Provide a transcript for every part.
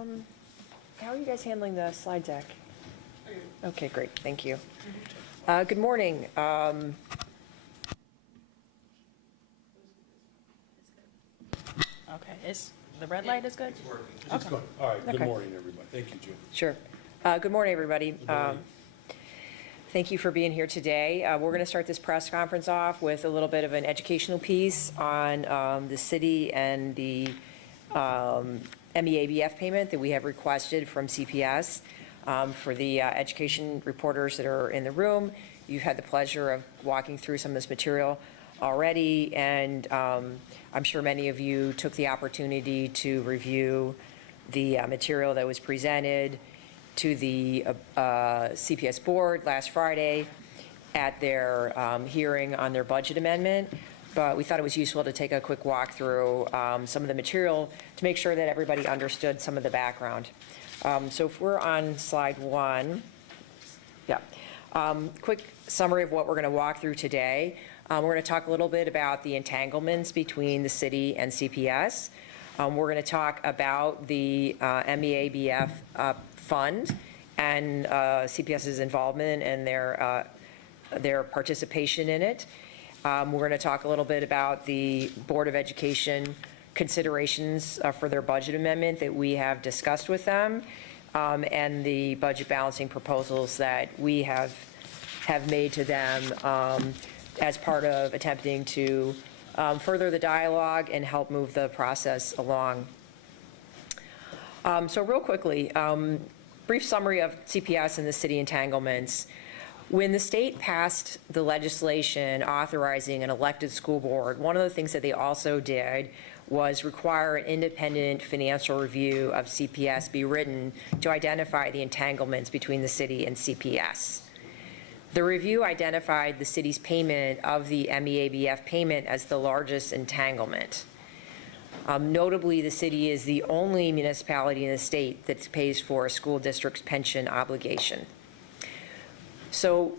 How are you guys handling the slide deck? Okay, great, thank you. Good morning. Okay, the red light is good? It's good. All right, good Okay. morning, everybody. Thank you, Jim. Sure. Good morning, everybody. Good morning. Thank you for being here today. We're going to start this press conference off with a little bit of an educational piece on the city and the MEABF payment that we have requested from CPS. For the education reporters that are in the room, you've had the pleasure of walking through some of this material already, and I'm sure many of you took the opportunity to review the material that was presented to the CPS board last Friday at their hearing on their budget amendment. But we thought it was useful to take a quick walk through some of the material to make sure that everybody understood some of the background. So if we're on slide 1, quick summary of what we're going to walk through today. We're going to talk a little bit about the entanglements between the city and CPS. We're going to talk about the MEABF fund and CPS's involvement and their participation in it. We're going to talk a little bit about the Board of Education considerations for their budget amendment that we have discussed with them, and the budget balancing proposals that we have made to them as part of attempting to further the dialogue and help move the process along. So real quickly, brief summary of CPS and the city entanglements. When the state passed the legislation authorizing an elected school board, one of the things that they also did was require an independent financial review of CPS be written to identify the entanglements between the city and CPS. The review identified the city's payment of the MEABF payment as the largest entanglement. Notably, the city is the only municipality in the state that pays for a school district's pension obligation. So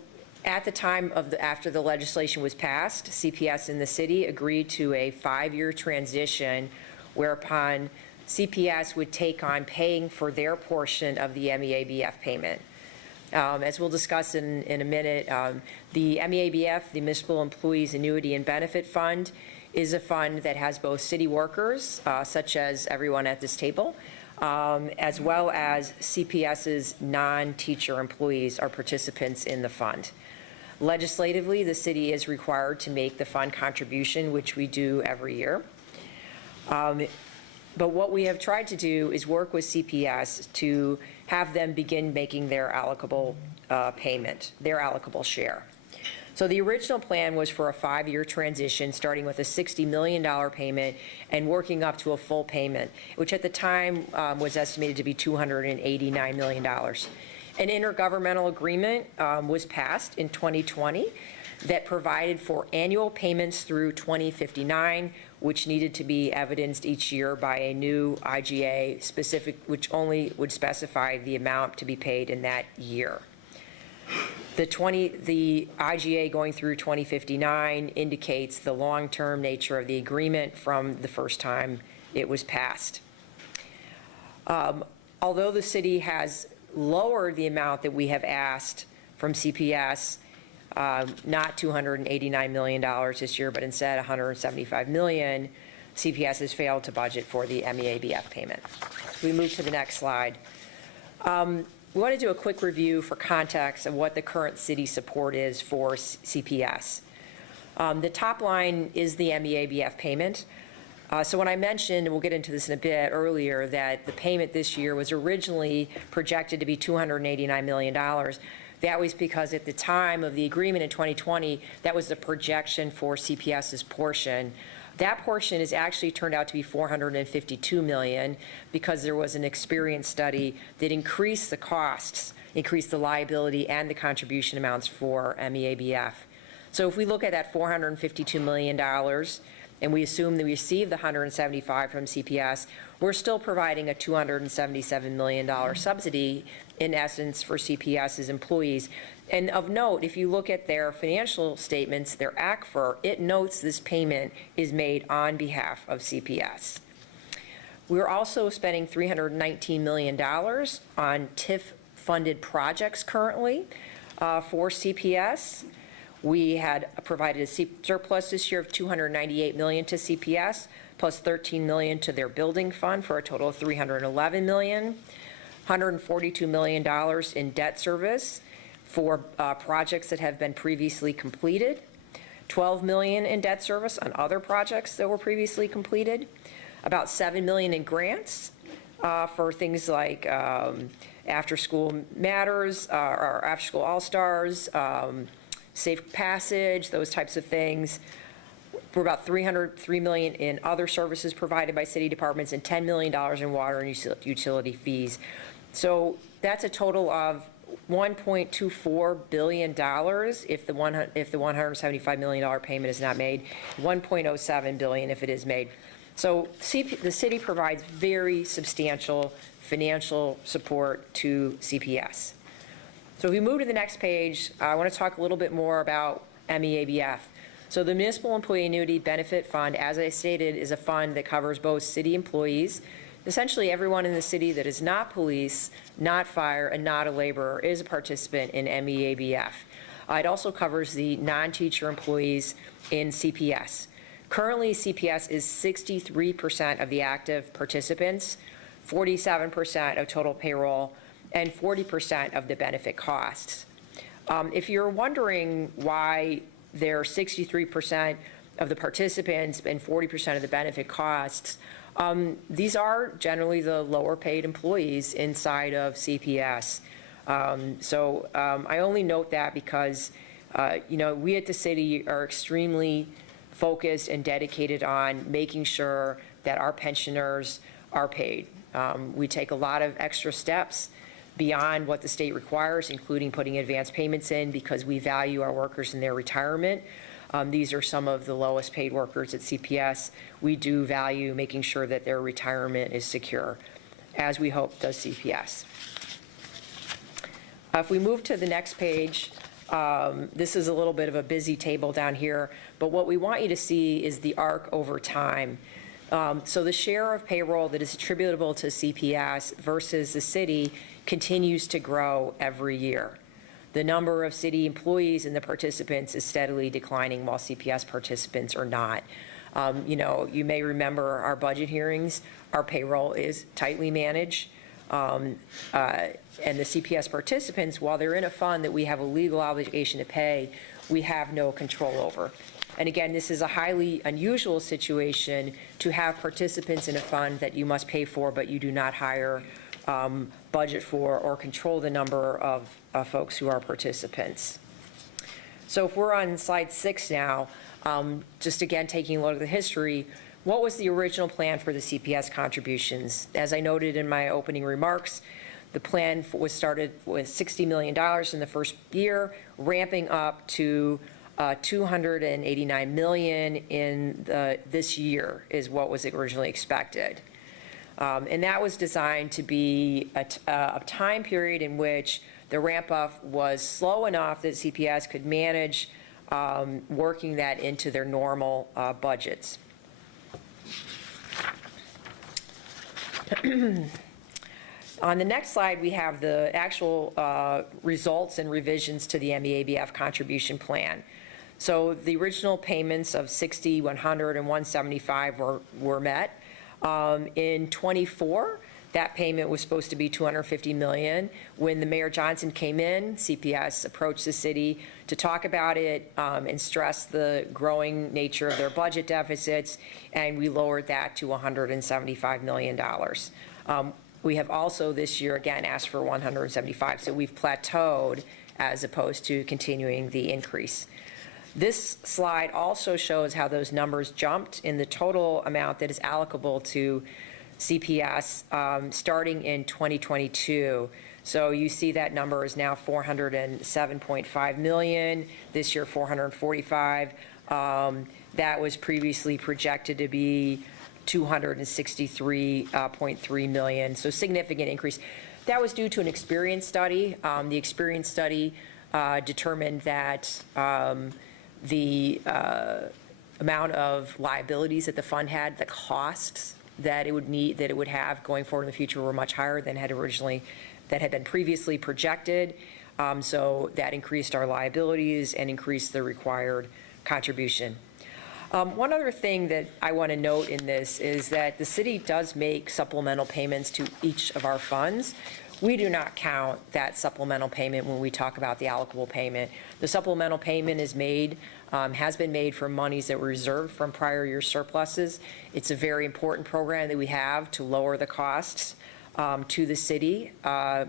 at the time after the legislation was passed, CPS and the city agreed to a 5-year transition whereupon CPS would take on paying for their portion of the MEABF payment. As we'll discuss in a minute, the MEABF, the Municipal Employees Annuity and Benefit Fund, is a fund that has both city workers, such as everyone at this table, as well as CPS's non-teacher employees are participants in the fund. Legislatively, the city is required to make the fund contribution, which we do every year. But what we have tried to do is work with CPS to have them begin making their allocable payment, their allocable share. So the original plan was for a 5-year transition, starting with a $60 million payment and working up to a full payment, which at the time was estimated to be $289 million. An intergovernmental agreement was passed in 2020 that provided for annual payments through 2059, which needed to be evidenced each year by a new IGA specific, which only would specify the amount to be paid in that year. The IGA going through 2059 indicates the long-term nature of the agreement from the first time it was passed. Although the city has lowered the amount that we have asked from CPS, not $289 million this year, but instead $175 million, CPS has failed to budget for the MEABF payment. So we move to the next slide. We want to do a quick review for context of what the current city support is for CPS. The top line is the MEABF payment. So when I mentioned, and we'll get into this in a bit earlier, that the payment this year was originally projected to be $289 million, that was because at the time of the agreement in 2020, that was the projection for CPS's portion. That portion has actually turned out to be $452 million because there was an experience study that increased the costs, increased the liability and the contribution amounts for MEABF. So if we look at that $452 million and we assume that we receive the $175 from CPS, we're still providing a $277 million subsidy in essence for CPS's employees. And of note, if you look at their financial statements, their ACFR, it notes this payment is made on behalf of CPS. We're also spending $319 million on TIF-funded projects currently for CPS. We had provided a surplus this year of $298 million to CPS, plus $13 million to their building fund, for a total of $311 million. $142 million in debt service for projects that have been previously completed. $12 million in debt service on other projects that were previously completed. About $7 million in grants for things like After School Matters, or After School All-Stars, Safe Passage, those types of things. For about $303 million in other services provided by city departments, and $10 million in water and utility fees. So that's a total of $1.24 billion if the $175 million payment is not made, $1.07 billion if it is made. So the city provides very substantial financial support to CPS. So if we move to the next page, I want to talk a little bit more about MEABF. So the Municipal Employee Annuity Benefit Fund, as I stated, is a fund that covers both city employees. Essentially, everyone in the city that is not police, not fire, and not a laborer is a participant in MEABF. It also covers the non-teacher employees in CPS. Currently, CPS is 63% of the active participants, 47% of total payroll, and 40% of the benefit costs. If you're wondering why they're 63% of the participants and 40% of the benefit costs, these are generally the lower paid employees inside of CPS. I only note that because, we at the city are extremely focused and dedicated on making sure that our pensioners are paid. We take a lot of extra steps beyond what the state requires, including putting advance payments in, because we value our workers and their retirement. These are some of the lowest paid workers at CPS. We do value making sure that their retirement is secure, as we hope does CPS. If we move to the next page, this is a little bit of a busy table down here, but what we want you to see is the arc over time. So the share of payroll that is attributable to CPS versus the city continues to grow every year. The number of city employees and the participants is steadily declining, while CPS participants are not. You may remember our budget hearings. Our payroll is tightly managed. And the CPS participants, while they're in a fund that we have a legal obligation to pay, we have no control over. And again, this is a highly unusual situation to have participants in a fund that you must pay for, but you do not hire, budget for, or control the number of folks who are participants. So if we're on slide 6 now, just again taking a look at the history, what was the original plan for the CPS contributions? As I noted in my opening remarks, the plan was started with $60 million in the first year, ramping up to $289 million in this year is what was originally expected. And that was designed to be a time period in which the ramp up was slow enough that CPS could manage working that into their normal budgets. On the next slide, we have the actual results and revisions to the MEABF contribution plan. So the original payments of 60, 100, and 175 were met. In '24, that payment was supposed to be $250 million. When the Mayor Johnson came in, CPS approached the city to talk about it and stress the growing nature of their budget deficits, and we lowered that to $175 million. We have also this year again asked for 175, so we've plateaued as opposed to continuing the increase. This slide also shows how those numbers jumped in the total amount that is allocable to CPS starting in 2022. So you see that number is now $407.5 million, this year $445. That was previously projected to be $263.3 million, so significant increase. That was due to an experience study. The experience study determined that the amount of liabilities that the fund had, the costs that it would have going forward in the future were much higher than that had been previously projected. So that increased our liabilities and increased the required contribution. One other thing that I want to note in this is that the city does make supplemental payments to each of our funds. We do not count that supplemental payment when we talk about the allocable payment. The supplemental payment is made, has been made from monies that were reserved from prior year surpluses. It's a very important program that we have to lower the costs to the city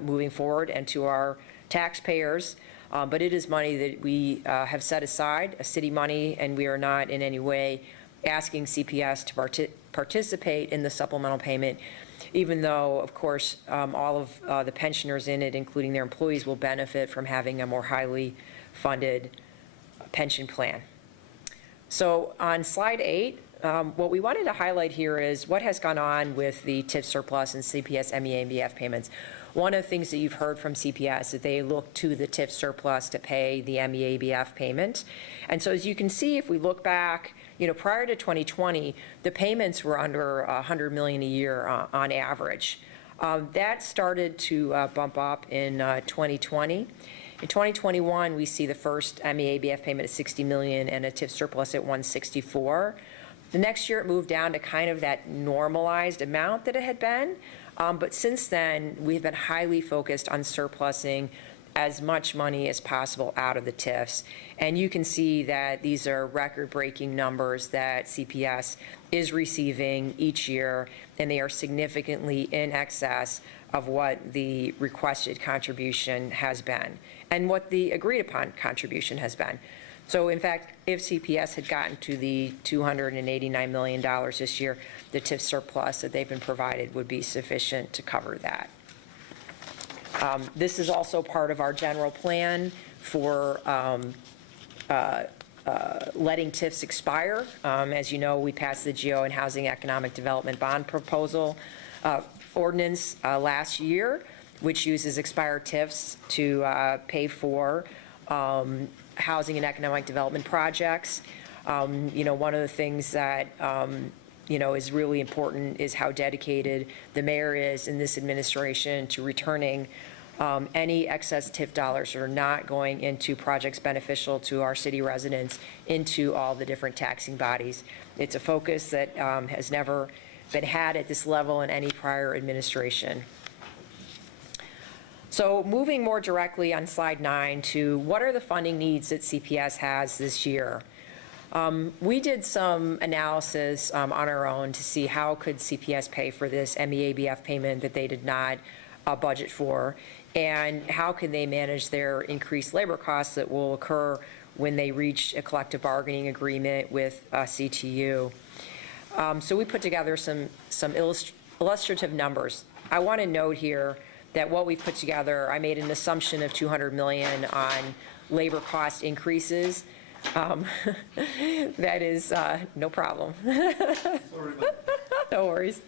moving forward and to our taxpayers. But it is money that we have set aside, a city money, and we are not in any way asking CPS to participate in the supplemental payment, even though, of course, all of the pensioners in it, including their employees, will benefit from having a more highly funded pension plan. So on slide 8, what we wanted to highlight here is what has gone on with the TIF surplus and CPS MEA and BF payments. One of the things that you've heard from CPS is that they look to the TIF surplus to pay the MEA BF payment. And so as you can see, if we look back, prior to 2020, the payments were under $100 million a year on average. That started to bump up in 2020. In 2021, we see the first MEA BF payment at $60 million and a TIF surplus at $164. The next year, it moved down to kind of that normalized amount that it had been. But since then, we've been highly focused on surplusing as much money as possible out of the TIFs. And you can see that these are record-breaking numbers that CPS is receiving each year, and they are significantly in excess of what the requested contribution has been and what the agreed-upon contribution has been. So in fact, if CPS had gotten to the $289 million this year, the TIF surplus that they've been provided would be sufficient to cover that. This is also part of our general plan for letting TIFs expire. As you know, we passed the GEO and Housing Economic Development Bond Proposal ordinance last year, which uses expired TIFs to pay for housing and economic development projects. One of the things that is really important is how dedicated the mayor is in this administration to returning any excess TIF dollars that are not going into projects beneficial to our city residents into all the different taxing bodies. It's a focus that has never been had at this level in any prior administration. So moving more directly on slide 9 to what are the funding needs that CPS has this year. We did some analysis on our own to see how could CPS pay for this MEA BF payment that they did not budget for, and how can they manage their increased labor costs that will occur when they reach a collective bargaining agreement with CTU. So we put together some illustrative numbers. I want to note here that what we've put together, I made an assumption of $200 million on labor cost increases. That is no problem. No worries.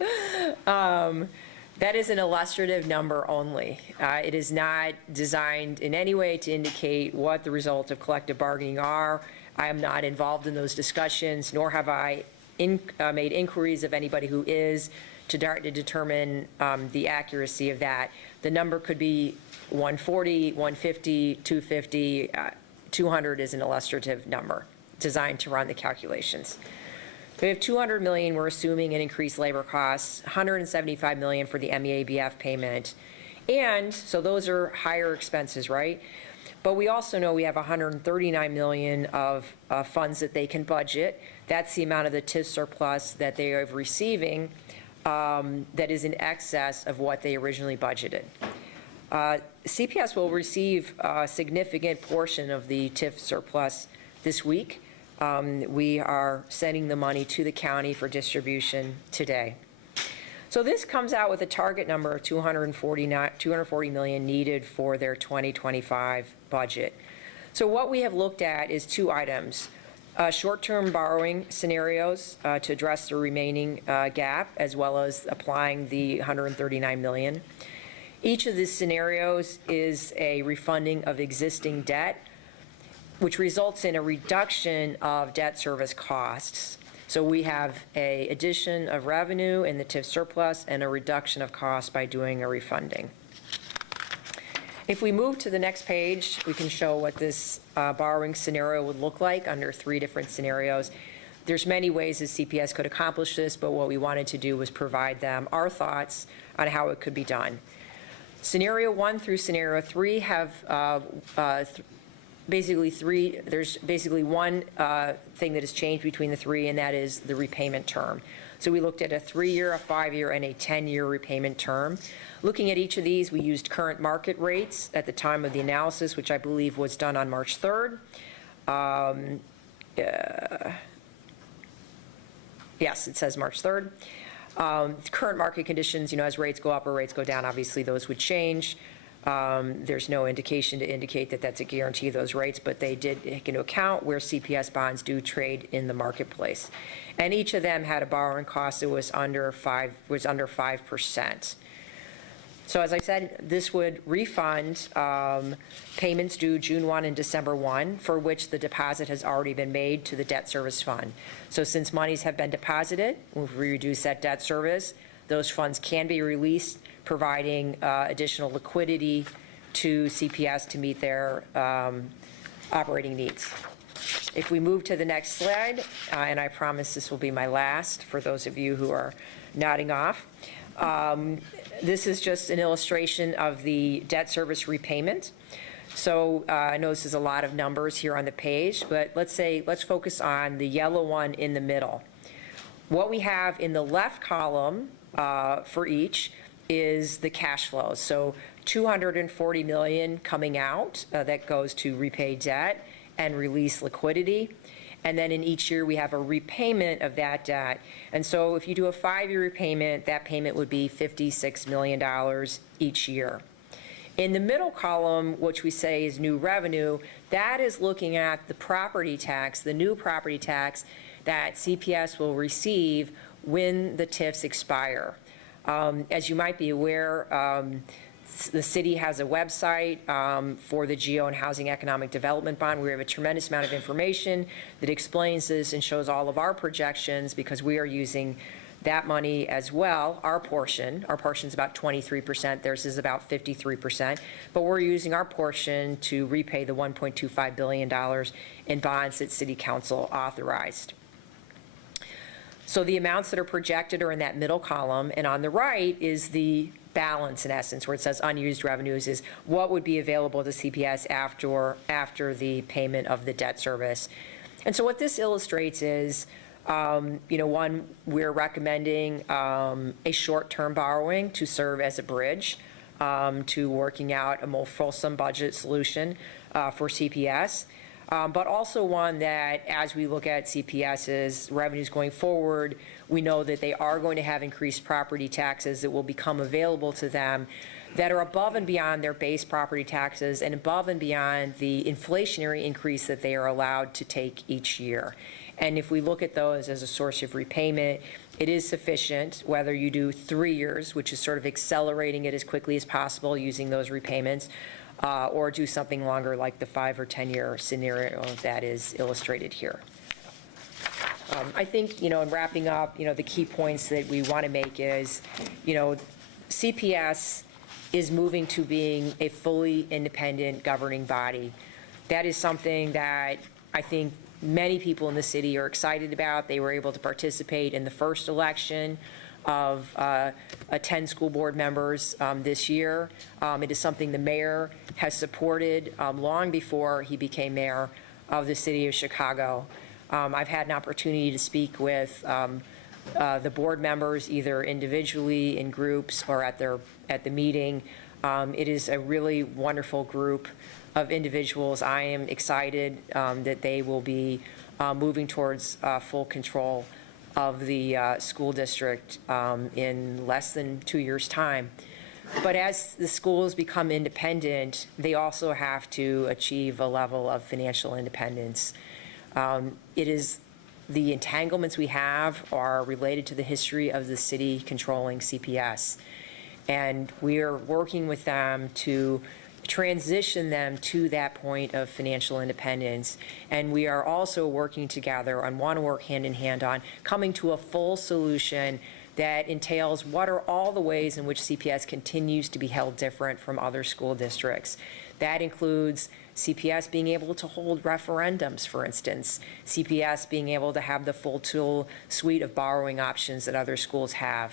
That is an illustrative number only. It is not designed in any way to indicate what the results of collective bargaining are. I am not involved in those discussions, nor have I made inquiries of anybody who is to determine the accuracy of that. The number could be 140, 150, 250, 200 is an illustrative number designed to run the calculations. We have $200 million, we're assuming in increased labor costs, $175 million for the MEA BF payment. And so those are higher expenses, right? But we also know we have $139 million of funds that they can budget. That's the amount of the TIF surplus that they are receiving that is in excess of what they originally budgeted. CPS will receive a significant portion of the TIF surplus this week. We are sending the money to the county for distribution today. So this comes out with a target number of $240 million needed for their 2025 budget. So what we have looked at is two items. Short-term borrowing scenarios to address the remaining gap, as well as applying the $139 million. Each of these scenarios is a refunding of existing debt, which results in a reduction of debt service costs. So we have a addition of revenue in the TIF surplus and a reduction of cost by doing a refunding. If we move to the next page, we can show what this borrowing scenario would look like under 3 different scenarios. There's many ways that CPS could accomplish this, but what we wanted to do was provide them our thoughts on how it could be done. Scenario 1 through scenario 3 have there's basically one thing that has changed between the 3, and that is the repayment term. So we looked at a 3-year, a 5-year, and a 10-year repayment term. Looking at each of these, we used current market rates at the time of the analysis, which I believe was done on March 3rd. Yes, it says March 3rd. Current market conditions, as rates go up or rates go down, obviously those would change. There's no indication to indicate that that's a guarantee of those rates, but they did take into account where CPS bonds do trade in the marketplace. And each of them had a borrowing cost that was under 5%. So as I said, this would refund payments due June 1 and December 1, for which the deposit has already been made to the debt service fund. So since monies have been deposited, if we reduce that debt service, those funds can be released, providing additional liquidity to CPS to meet their operating needs. If we move to the next slide, and I promise this will be my last for those of you who are nodding off. This is just an illustration of the debt service repayment. So I know this is a lot of numbers here on the page, but let's focus on the yellow one in the middle. What we have in the left column for each is the cash flows. So $240 million coming out that goes to repay debt and release liquidity. And then in each year, we have a repayment of that debt. And so if you do a 5-year repayment, that payment would be $56 million each year. In the middle column, which we say is new revenue, that is looking at the property tax, the new property tax that CPS will receive when the TIFs expire. As you might be aware, the city has a website for the GEO and Housing Economic Development Bond. We have a tremendous amount of information that explains this and shows all of our projections, because we are using that money as well. Our portion is about 23%, theirs is about 53%, but we're using our portion to repay the $1.25 billion in bonds that City Council authorized. So the amounts that are projected are in that middle column, and on the right is the balance, in essence, where it says unused revenues, is what would be available to CPS after the payment of the debt service. And so what this illustrates is, one, we're recommending a short-term borrowing to serve as a bridge to working out a more fulsome budget solution for CPS. But also one that, as we look at CPS's revenues going forward, we know that they are going to have increased property taxes that will become available to them that are above and beyond their base property taxes and above and beyond the inflationary increase that they are allowed to take each year. And if we look at those as a source of repayment, it is sufficient, whether you do 3 years, which is sort of accelerating it as quickly as possible using those repayments, or do something longer like the 5 or 10-year scenario that is illustrated here. I think, in wrapping up, the key points that we want to make is, CPS is moving to being a fully independent governing body. That is something that I think many people in the city are excited about. They were able to participate in the first election of 10 school board members this year. It is something the mayor has supported long before he became mayor of the city of Chicago. I've had an opportunity to speak with the board members, either individually, in groups, or at the meeting. It is a really wonderful group of individuals. I am excited that they will be moving towards full control of the school district in less than 2 years' time. But as the schools become independent, they also have to achieve a level of financial independence. It is the entanglements we have are related to the history of the city controlling CPS. And we are working with them to transition them to that point of financial independence. And we are also working together and want to work hand in hand on coming to a full solution that entails what are all the ways in which CPS continues to be held different from other school districts. That includes CPS being able to hold referendums, for instance, CPS being able to have the full tool suite of borrowing options that other schools have,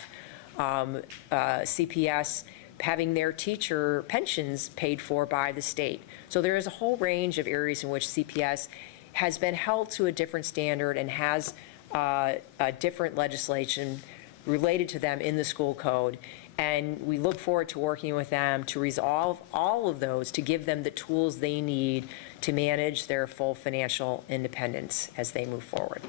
CPS having their teacher pensions paid for by the state. So there is a whole range of areas in which CPS has been held to a different standard and has a different legislation related to them in the school code. And we look forward to working with them to resolve all of those, to give them the tools they need to manage their full financial independence as they move forward.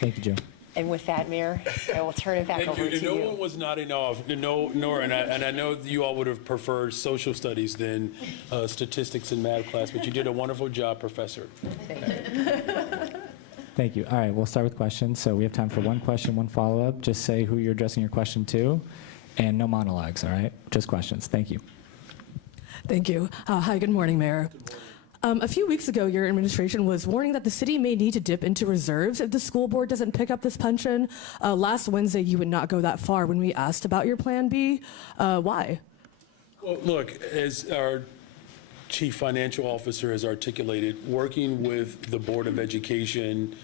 Thank you, Joe. And with that, Mayor, I will turn it back Thank over you. to And no you. one was nodding off, Nora, and I know you all would have preferred social studies than statistics and math class, but you did a wonderful job, Professor. Thank you. Thank you. All right, we'll start with questions. So we have time for one question, one follow-up. Just say who you're addressing your question to, and no monologues, all right? Just questions. Thank you. Thank you. Hi, good morning, Mayor. A few weeks ago, your administration was warning that the city may need to dip into reserves if the school board doesn't pick up this pension. Last Wednesday, you would not go that far when we asked about your Plan B. Why? Well, look, as our Chief Financial Officer has articulated, working with the Board of Education,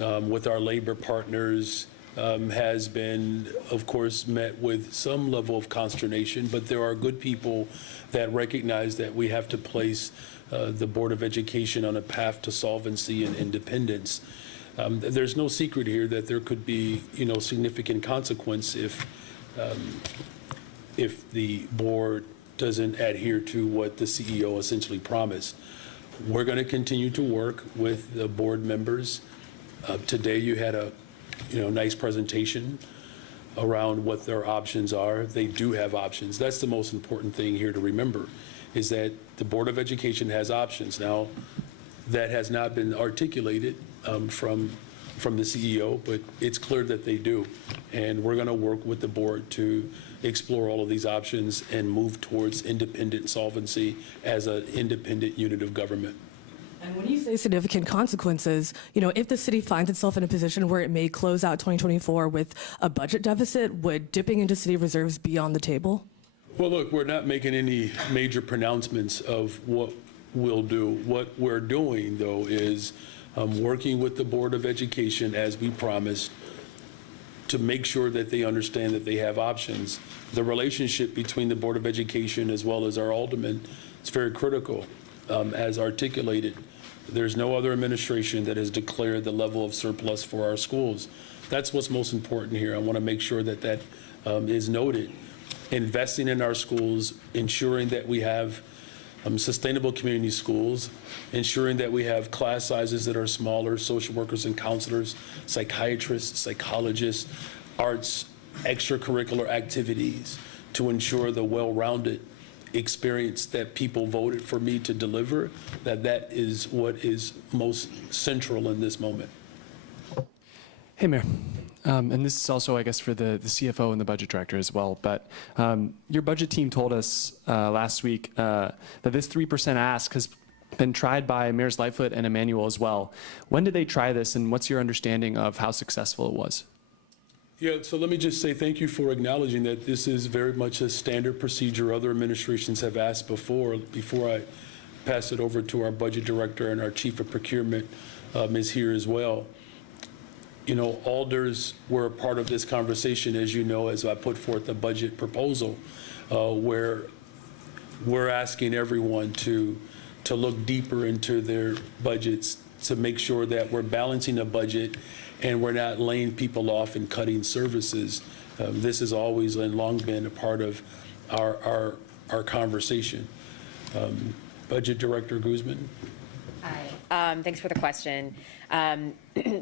with our labor partners, has been, of course, met with some level of consternation, but there are good people that recognize that we have to place the Board of Education on a path to solvency and independence. There's no secret here that there could be, significant consequence if the board doesn't adhere to what the CEO essentially promised. We're going to continue to work with the board members. Today you had a nice presentation around what their options are. They do have options. That's the most important thing here to remember, is that the Board of Education has options. Now, that has not been articulated from the CEO, but it's clear that they do. And we're going to work with the board to explore all of these options and move towards independent solvency as an independent unit of government. And when you say significant consequences, if the city finds itself in a position where it may close out 2024 with a budget deficit, would dipping into city reserves be on the table? Well, look, we're not making any major pronouncements of what we'll do. What we're doing, though, is working with the Board of Education, as we promised, to make sure that they understand that they have options. The relationship between the Board of Education as well as our aldermen is very critical, as articulated. There's no other administration that has declared the level of surplus for our schools. That's what's most important here. I want to make sure that that is noted. Investing in our schools, ensuring that we have sustainable community schools, ensuring that we have class sizes that are smaller, social workers and counselors, psychiatrists, psychologists, arts, extracurricular activities, to ensure the well-rounded experience that people voted for me to deliver, that is what is most central in this moment. Hey, Mayor. And this is also, I guess, for the CFO and the budget director as well. But your budget team told us last week that this 3% ask has been tried by Mayors Lightfoot and Emanuel as well. When did they try this, and what's your understanding of how successful it was? Yeah, so let me just say thank you for acknowledging that this is very much a standard procedure other administrations have asked before I pass it over to our budget director, and our chief of procurement is here as well. Alders were a part of this conversation, as you know, as I put forth a budget proposal where we're asking everyone to look deeper into their budgets to make sure that we're balancing a budget and we're not laying people off and cutting services. This has always and long been a part of our conversation. Budget Director Guzman. Hi. Thanks for the question.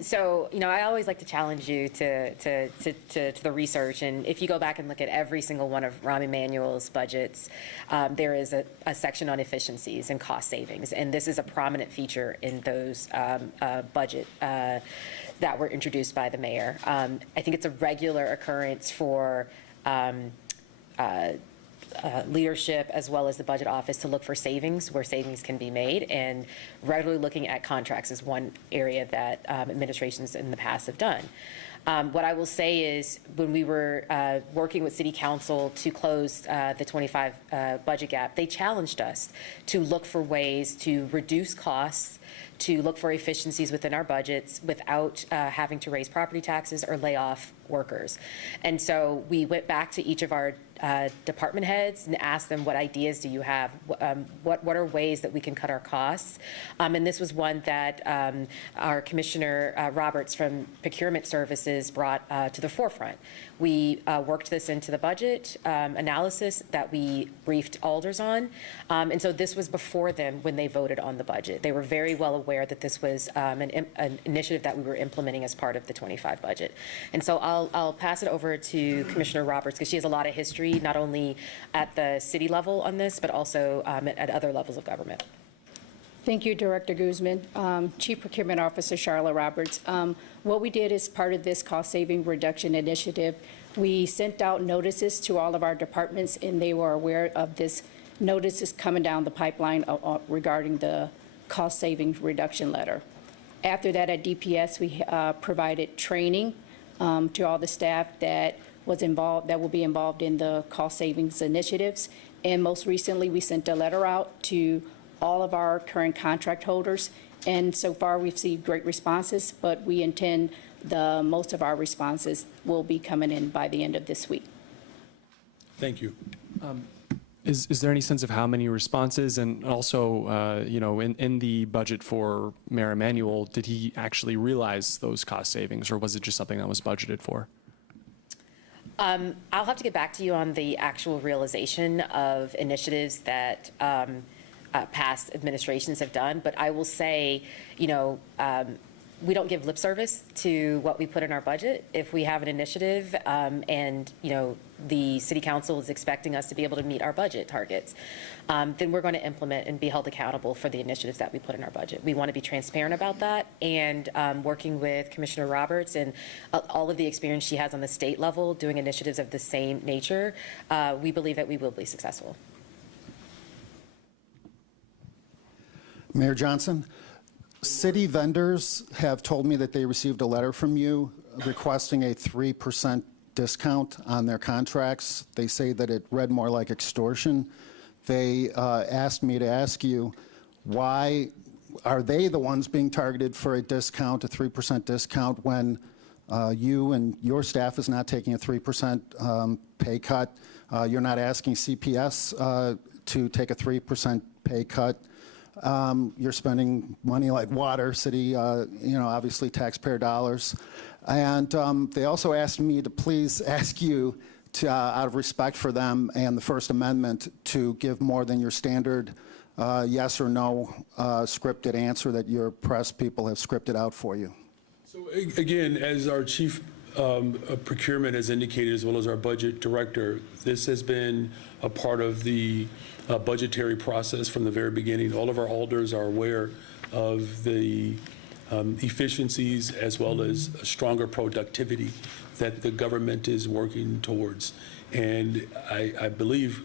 So, I always like to challenge you to the research. And if you go back and look at every single one of Rahm Emanuel's budgets, there is a section on efficiencies and cost savings. And this is a prominent feature in those budget that were introduced by the mayor. I think it's a regular occurrence for leadership as well as the budget office to look for savings where savings can be made, and regularly looking at contracts is one area that administrations in the past have done. What I will say is when we were working with City Council to close the 25 budget gap, they challenged us to look for ways to reduce costs, to look for efficiencies within our budgets without having to raise property taxes or lay off workers. And so we went back to each of our department heads and asked them, what ideas do you have? What are ways that we can cut our costs? And this was one that our Commissioner Roberts from Procurement Services brought to the forefront. We worked this into the budget analysis that we briefed alders on. And so this was before them when they voted on the budget. They were very well aware that this was an initiative that we were implementing as part of the 25 budget. And so I'll pass it over to Commissioner Roberts because she has a lot of history, not only at the city level on this, but also at other levels of government. Thank you, Director Guzman. Chief Procurement Officer Charlotte Roberts. What we did as part of this cost-saving reduction initiative, we sent out notices to all of our departments, and they were aware of this notices coming down the pipeline regarding the cost-saving reduction letter. After that, at DPS, we provided training to all the staff that will be involved in the cost savings initiatives. And most recently, we sent a letter out to all of our current contract holders. And so far, we've received great responses, but we intend most of our responses will be coming in by the end of this week. Thank you. Is there any sense of how many responses? And also, in the budget for Mayor Emanuel, did he actually realize those cost savings, or was it just something that was budgeted for? I'll have to get back to you on the actual realization of initiatives that past administrations have done, but I will say, we don't give lip service to what we put in our budget. If we have an initiative and, the City Council is expecting us to be able to meet our budget targets, then we're going to implement and be held accountable for the initiatives that we put in our budget. We want to be transparent about that, and working with Commissioner Roberts and all of the experience she has on the state level doing initiatives of the same nature, we believe that we will be successful. Mayor Johnson, city vendors have told me that they received a letter from you requesting a 3% discount on their contracts. They say that it read more like extortion. They asked me to ask you, why are they the ones being targeted for a discount, a 3% discount, when you and your staff is not taking a 3% pay cut? You're not asking CPS to take a 3% pay cut. You're spending money like water, city, obviously taxpayer dollars. And they also asked me to please ask you to, out of respect for them and the First Amendment, to give more than your standard yes or no scripted answer that your press people have scripted out for you. So again, as our chief of procurement has indicated, as well as our budget director, this has been a part of the budgetary process from the very beginning. All of our alders are aware of the efficiencies as well as stronger productivity that the government is working towards. And I believe,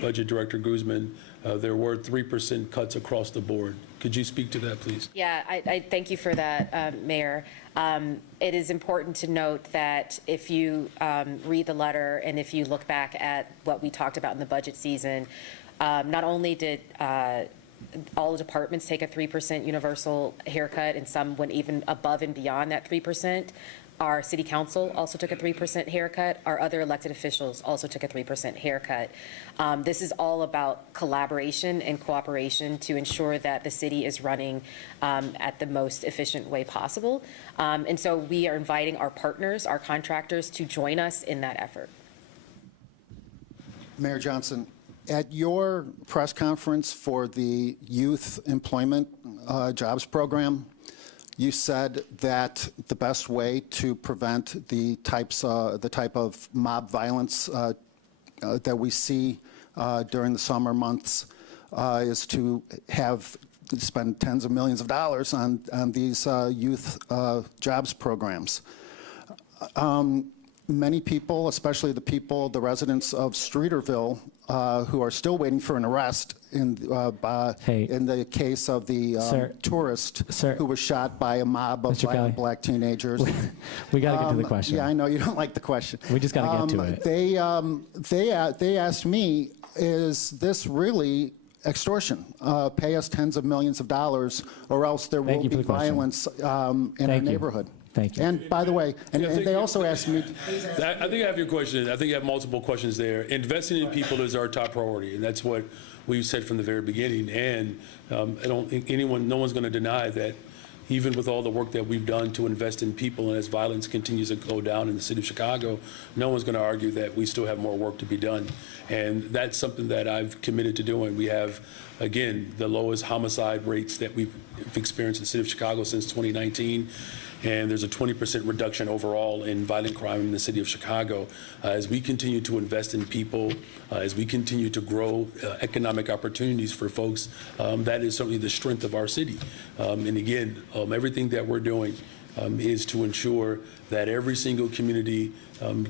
Budget Director Guzman, there were 3% cuts across the board. Could you speak to that, please? Yeah, I thank you for that, Mayor. It is important to note that if you read the letter and if you look back at what we talked about in the budget season, not only did all the departments take a 3% universal haircut, and some went even above and beyond that 3%. Our city council also took a 3% haircut. Our other elected officials also took a 3% haircut. This is all about collaboration and cooperation to ensure that the city is running at the most efficient way possible. And so we are inviting our partners, our contractors, to join us in that effort. Mayor Johnson, at your press conference for the Youth Employment Jobs Program, you said that the best way to prevent the type of mob violence that we see during the summer months is to spend tens of millions of dollars on these youth jobs programs. many people, especially the residents of Streeterville, who are still waiting for an arrest in the case of the Sir. tourist Sir. who was shot by a mob of Mr. Kelly. violent black teenagers. We got to get to the question. Yeah, I know you don't like the question. We just gotta get to it. They asked me, is this really extortion? Pay us tens of millions of dollars, or else there Thank will you for be the question. violence in our Thank you. neighborhood. Thank you. And by the way, and they also asked me, I think I have your question. I think you have multiple questions there. Investing in people is our top priority, and that's what we've said from the very beginning. And I don't think no one's going to deny that even with all the work that we've done to invest in people, and as violence continues to go down in the city of Chicago, no one's going to argue that we still have more work to be done. And that's something that I've committed to doing. We have, again, the lowest homicide rates that we've experienced in the city of Chicago since 2019. And there's a 20% reduction overall in violent crime in the city of Chicago. As we continue to invest in people, as we continue to grow economic opportunities for folks, that is certainly the strength of our city. And again, everything that we're doing is to ensure that every single community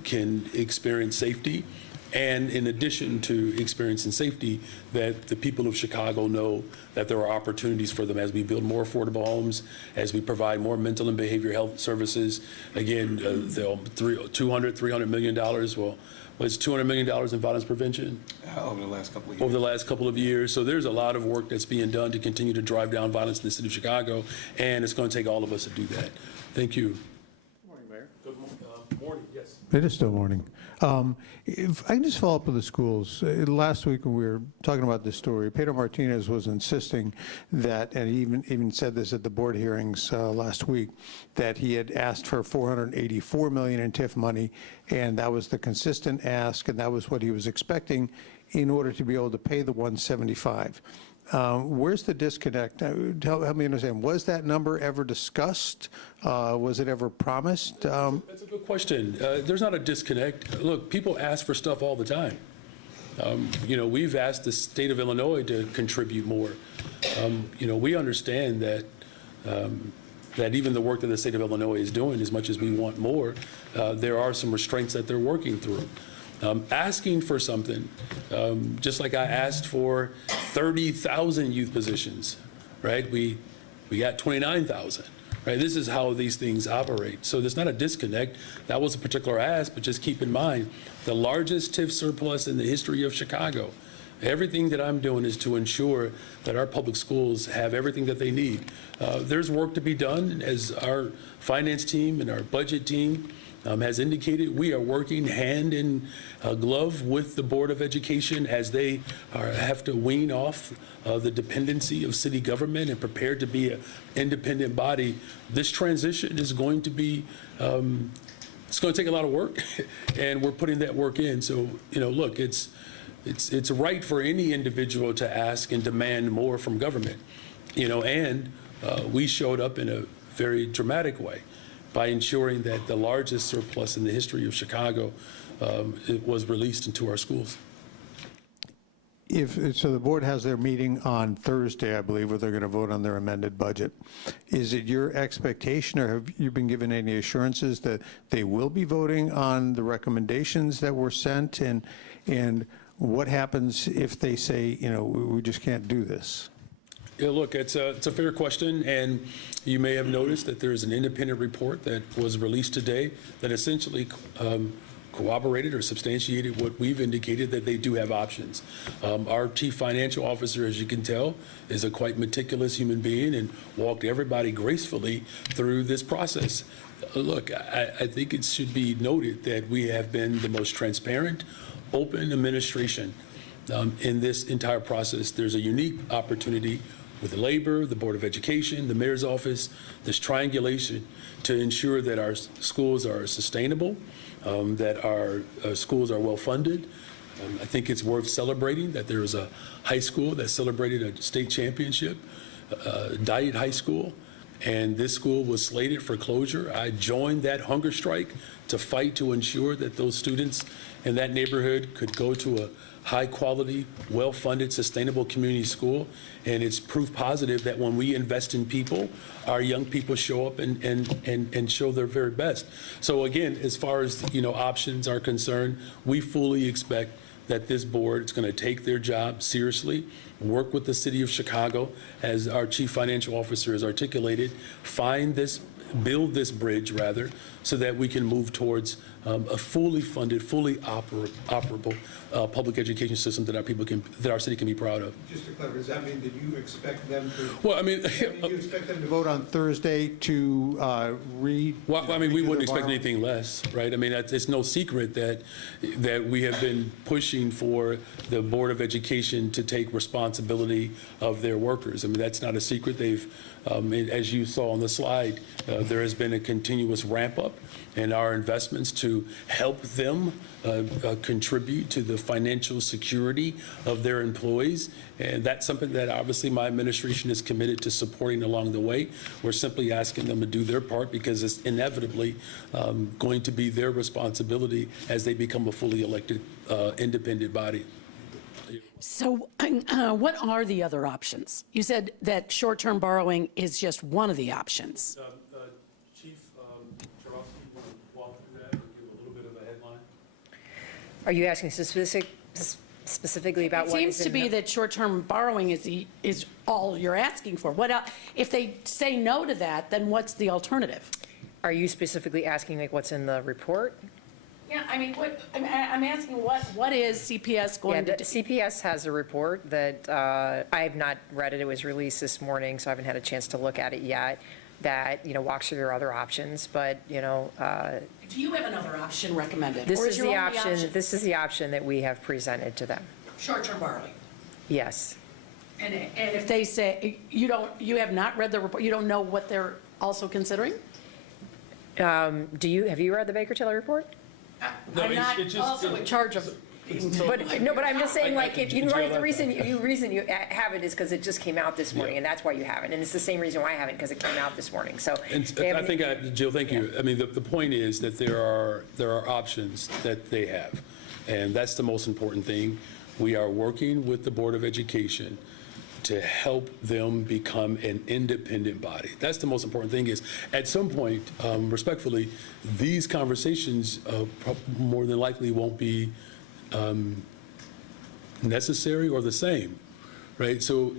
can experience safety. And in addition to experiencing safety, that the people of Chicago know that there are opportunities for them as we build more affordable homes, as we provide more mental and behavioral health services. Again, the $300 million, well, was $200 million in violence prevention? Over the last couple of years. Over the last couple of years. So there's a lot of work that's being done to continue to drive down violence in the city of Chicago, and it's going to take all of us to do that. Thank you. Good morning, Mayor. Good morning, yes. It is still morning. If I can just follow up with the schools. Last week when we were talking about this story, Pedro Martinez was insisting that, and he even said this at the board hearings last week, that he had asked for $484 million in TIF money, and that was the consistent ask, and that was what he was expecting in order to be able to pay the $175. Where's the disconnect? Help me understand. Was that number ever discussed? Was it ever promised? That's a good question. There's not a disconnect. Look, people ask for stuff all the time. We've asked the state of Illinois to contribute more. We understand that that even the work that the state of Illinois is doing, as much as we want more, there are some restraints that they're working through. Asking for something, just like I asked for 30,000 youth positions, right? We got 29,000, right? This is how these things operate. So there's not a disconnect. That was a particular ask, but just keep in mind, the largest TIF surplus in the history of Chicago. Everything that I'm doing is to ensure that our public schools have everything that they need. There's work to be done, as our finance team and our budget team has indicated. We are working hand in glove with the Board of Education as they have to wean off the dependency of city government and prepare to be an independent body. This transition is going to be, it's going to take a lot of work, and we're putting that work in. So, look, it's right for any individual to ask and demand more from government, and we showed up in a very dramatic way by ensuring that the largest surplus in the history of Chicago it was released into our schools. So the board has their meeting on Thursday, I believe, where they're going to vote on their amended budget. Is it your expectation, or have you been given any assurances that they will be voting on the recommendations that were sent? And what happens if they say, we just can't do this? Yeah, look, it's a fair question, and you may have noticed that there's an independent report that was released today that essentially corroborated or substantiated what we've indicated, that they do have options. Our chief financial officer, as you can tell, is a quite meticulous human being and walked everybody gracefully through this process. Look, I think it should be noted that we have been the most transparent, open administration in this entire process. There's a unique opportunity with labor, the Board of Education, the mayor's office, this triangulation to ensure that our schools are sustainable, that our schools are well-funded. I think it's worth celebrating that there is a high school that celebrated a state championship, Diet High School, and this school was slated for closure, I joined that hunger strike to fight to ensure that those students in that neighborhood could go to a high-quality, well-funded, sustainable community school. And it's proof positive that when we invest in people, our young people show up and show their very best. So again, as far as, options are concerned, we fully expect that this board is going to take their job seriously, work with the city of Chicago, as our chief financial officer has articulated, build this bridge, rather, so that we can move towards a fully funded, fully operable public education system that our city can be proud of. Just to clarify, does that mean that you expect them to? Well, I mean, You expect them to vote on Thursday to read? well, I mean, we wouldn't expect anything less, right? I mean, it's no secret that we have been pushing for the Board of Education to take responsibility of their workers. I mean, that's not a secret. As you saw on the slide, there has been a continuous ramp up in our investments to help them contribute to the financial security of their employees. And that's something that obviously my administration is committed to supporting along the way. We're simply asking them to do their part because it's inevitably going to be their responsibility as they become a fully elected independent body. So what are the other options? You said that short-term borrowing is just one of the options. Chief Charofsky, want to walk through that or give a little bit of a headline? Are you asking specifically about It what seems is to in be the- that short-term borrowing is all you're asking for. What else? If they say no to that, then what's the alternative? Are you specifically asking like what's in the report? Yeah, I mean, I'm asking what is CPS Yeah, going the to do? CPS has a report that I have not read it. It was released this morning, so I haven't had a chance to look at it yet, that, walks through their other options. But, Do you have another option recommended? this Or is your the only option, this is the option that we have presented to them. Short-term borrowing. Yes. And if they say, you have not read the report, you don't know what they're also considering? Have you read the Baker Tilly report? No, I'm not it's just- also in charge of, But, no, but I'm just saying, like, if you, Jill, right, the reason you have it is because it just came out this morning, and that's why you have it. And it's the same reason why I haven't, because it came out this morning, so. And they I haven't- think, Jill, thank you. I mean, the point is that there are options that they have, and that's the most important thing. We are working with the Board of Education to help them become an independent body. That's the most important thing is, at some point, respectfully, these conversations more than likely won't be necessary or the same, right? So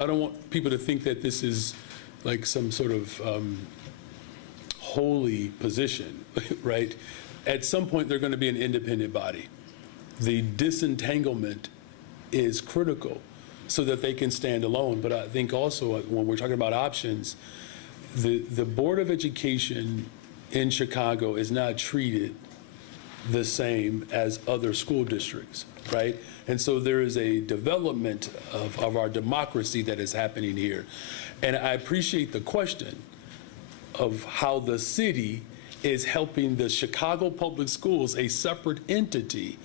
I don't want people to think that this is like some sort of holy position, right? At some point, they're going to be an independent body. The disentanglement is critical so that they can stand alone. But I think also when we're talking about options, the Board of Education in Chicago is not treated the same as other school districts, right? And so there is a development of our democracy that is happening here. And I appreciate the question of how the city is helping the Chicago Public Schools, a separate entity,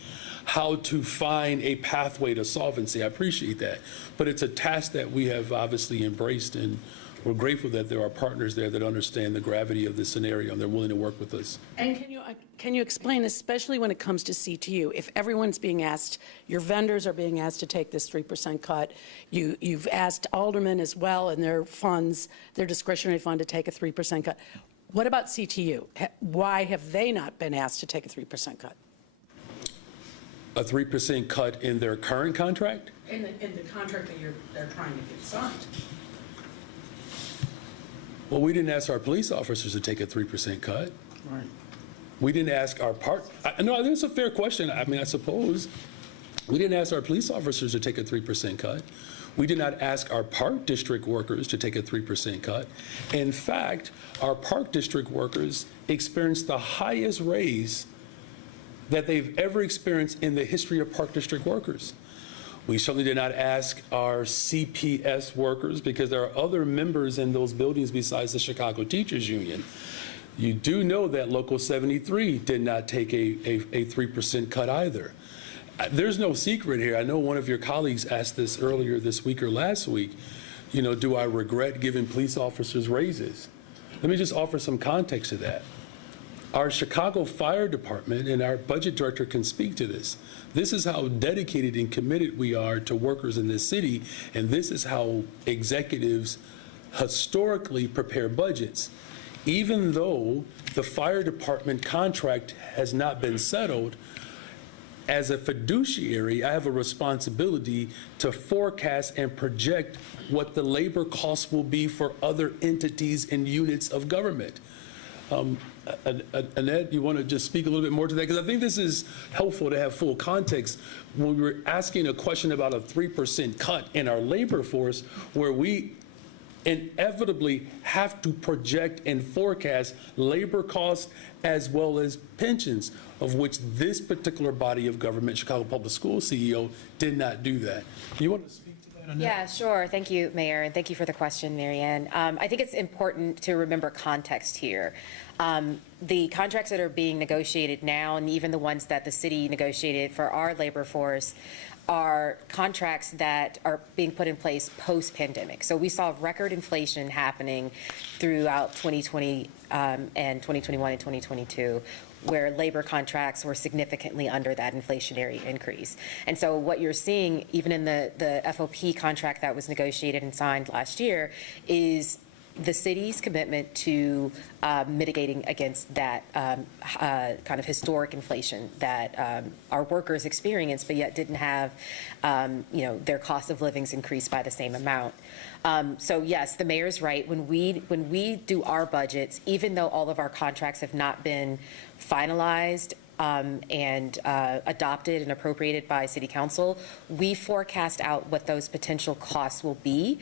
how to find a pathway to solvency. I appreciate that. But it's a task that we have obviously embraced, and we're grateful that there are partners there that understand the gravity of this scenario, and they're willing to work with us. and can you explain, especially when it comes to CTU, if everyone's being asked, your vendors are being asked to take this 3% cut, you've asked aldermen as well and their funds, their discretionary fund to take a 3% cut. What about CTU? Why have they not been asked to take a 3% cut? A 3% cut in their current contract? In the contract that they're trying to get signed. Well, we didn't ask our police officers to take a 3% cut. Right. We didn't ask our no, I think it's a fair question. I mean, I suppose. We didn't ask our police officers to take a 3% cut. We did not ask our park district workers to take a 3% cut. In fact, our park district workers experienced the highest raise that they've ever experienced in the history of park district workers. We certainly did not ask our CPS workers, because there are other members in those buildings besides the Chicago Teachers Union. You do know that Local 73 did not take a 3% cut either. There's no secret here. I know one of your colleagues asked this earlier this week or last week. do I regret giving police officers raises? Let me just offer some context to that. Our Chicago Fire Department, and our budget director can speak to this. This is how dedicated and committed we are to workers in this city, and this is how executives historically prepare budgets. Even though the fire department contract has not been settled, as a fiduciary, I have a responsibility to forecast and project what the labor costs will be for other entities and units of government. Annette, you want to just speak a little bit more to that? Because I think this is helpful to have full context. When we were asking a question about a 3% cut in our labor force, where we inevitably have to project and forecast labor costs as well as pensions, of which this particular body of government, Chicago Public Schools CEO, did not do that. You want to speak to that, Annette? Yeah, sure. Thank you, Mayor, and thank you for the question, Marianne. I think it's important to remember context here. The contracts that are being negotiated now, and even the ones that the city negotiated for our labor force, are contracts that are being put in place post-pandemic. So we saw record inflation happening throughout 2020 and 2021 and 2022, where labor contracts were significantly under that inflationary increase. And so what you're seeing, even in the FOP contract that was negotiated and signed last year, is the city's commitment to mitigating against that kind of historic inflation that our workers experienced, but yet didn't have, their cost of livings increased by the same amount. So yes, the mayor's right. When we do our budgets, even though all of our contracts have not been finalized and adopted and appropriated by City Council, we forecast out what those potential costs will be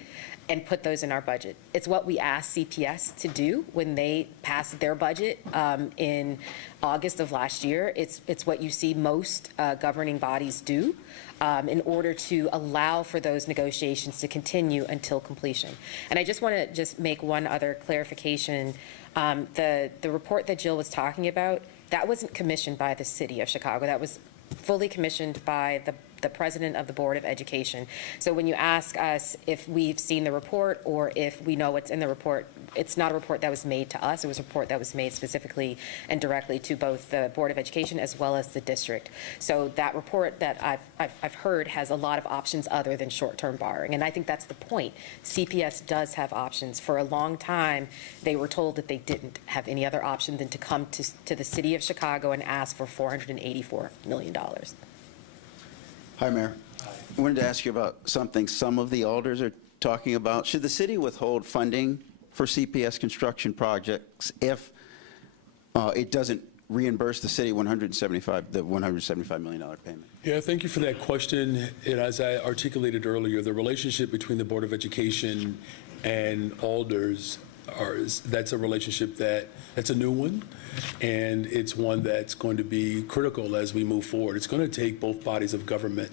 and put those in our budget. It's what we asked CPS to do when they passed their budget in August of last year. It's what you see most governing bodies do in order to allow for those negotiations to continue until completion. And I just want to just make one other clarification. The report that Jill was talking about, that wasn't commissioned by the city of Chicago. That was fully commissioned by the president of the Board of Education. So when you ask us if we've seen the report or if we know what's in the report, it's not a report that was made to us. It was a report that was made specifically and directly to both the Board of Education as well as the district. So that report that I've heard has a lot of options other than short-term borrowing. And I think that's the point. CPS does have options. For a long time, they were told that they didn't have any other option than to come to the city of Chicago and ask for $484 million. Hi, Mayor. I wanted to ask you about something some of the alders are talking about. Should the city withhold funding for CPS construction projects if it doesn't reimburse the city $175 million payment? Yeah, thank you for that question. And as I articulated earlier, the relationship between the Board of Education and alders that's a relationship that's a new one, and it's one that's going to be critical as we move forward. It's going to take both bodies of government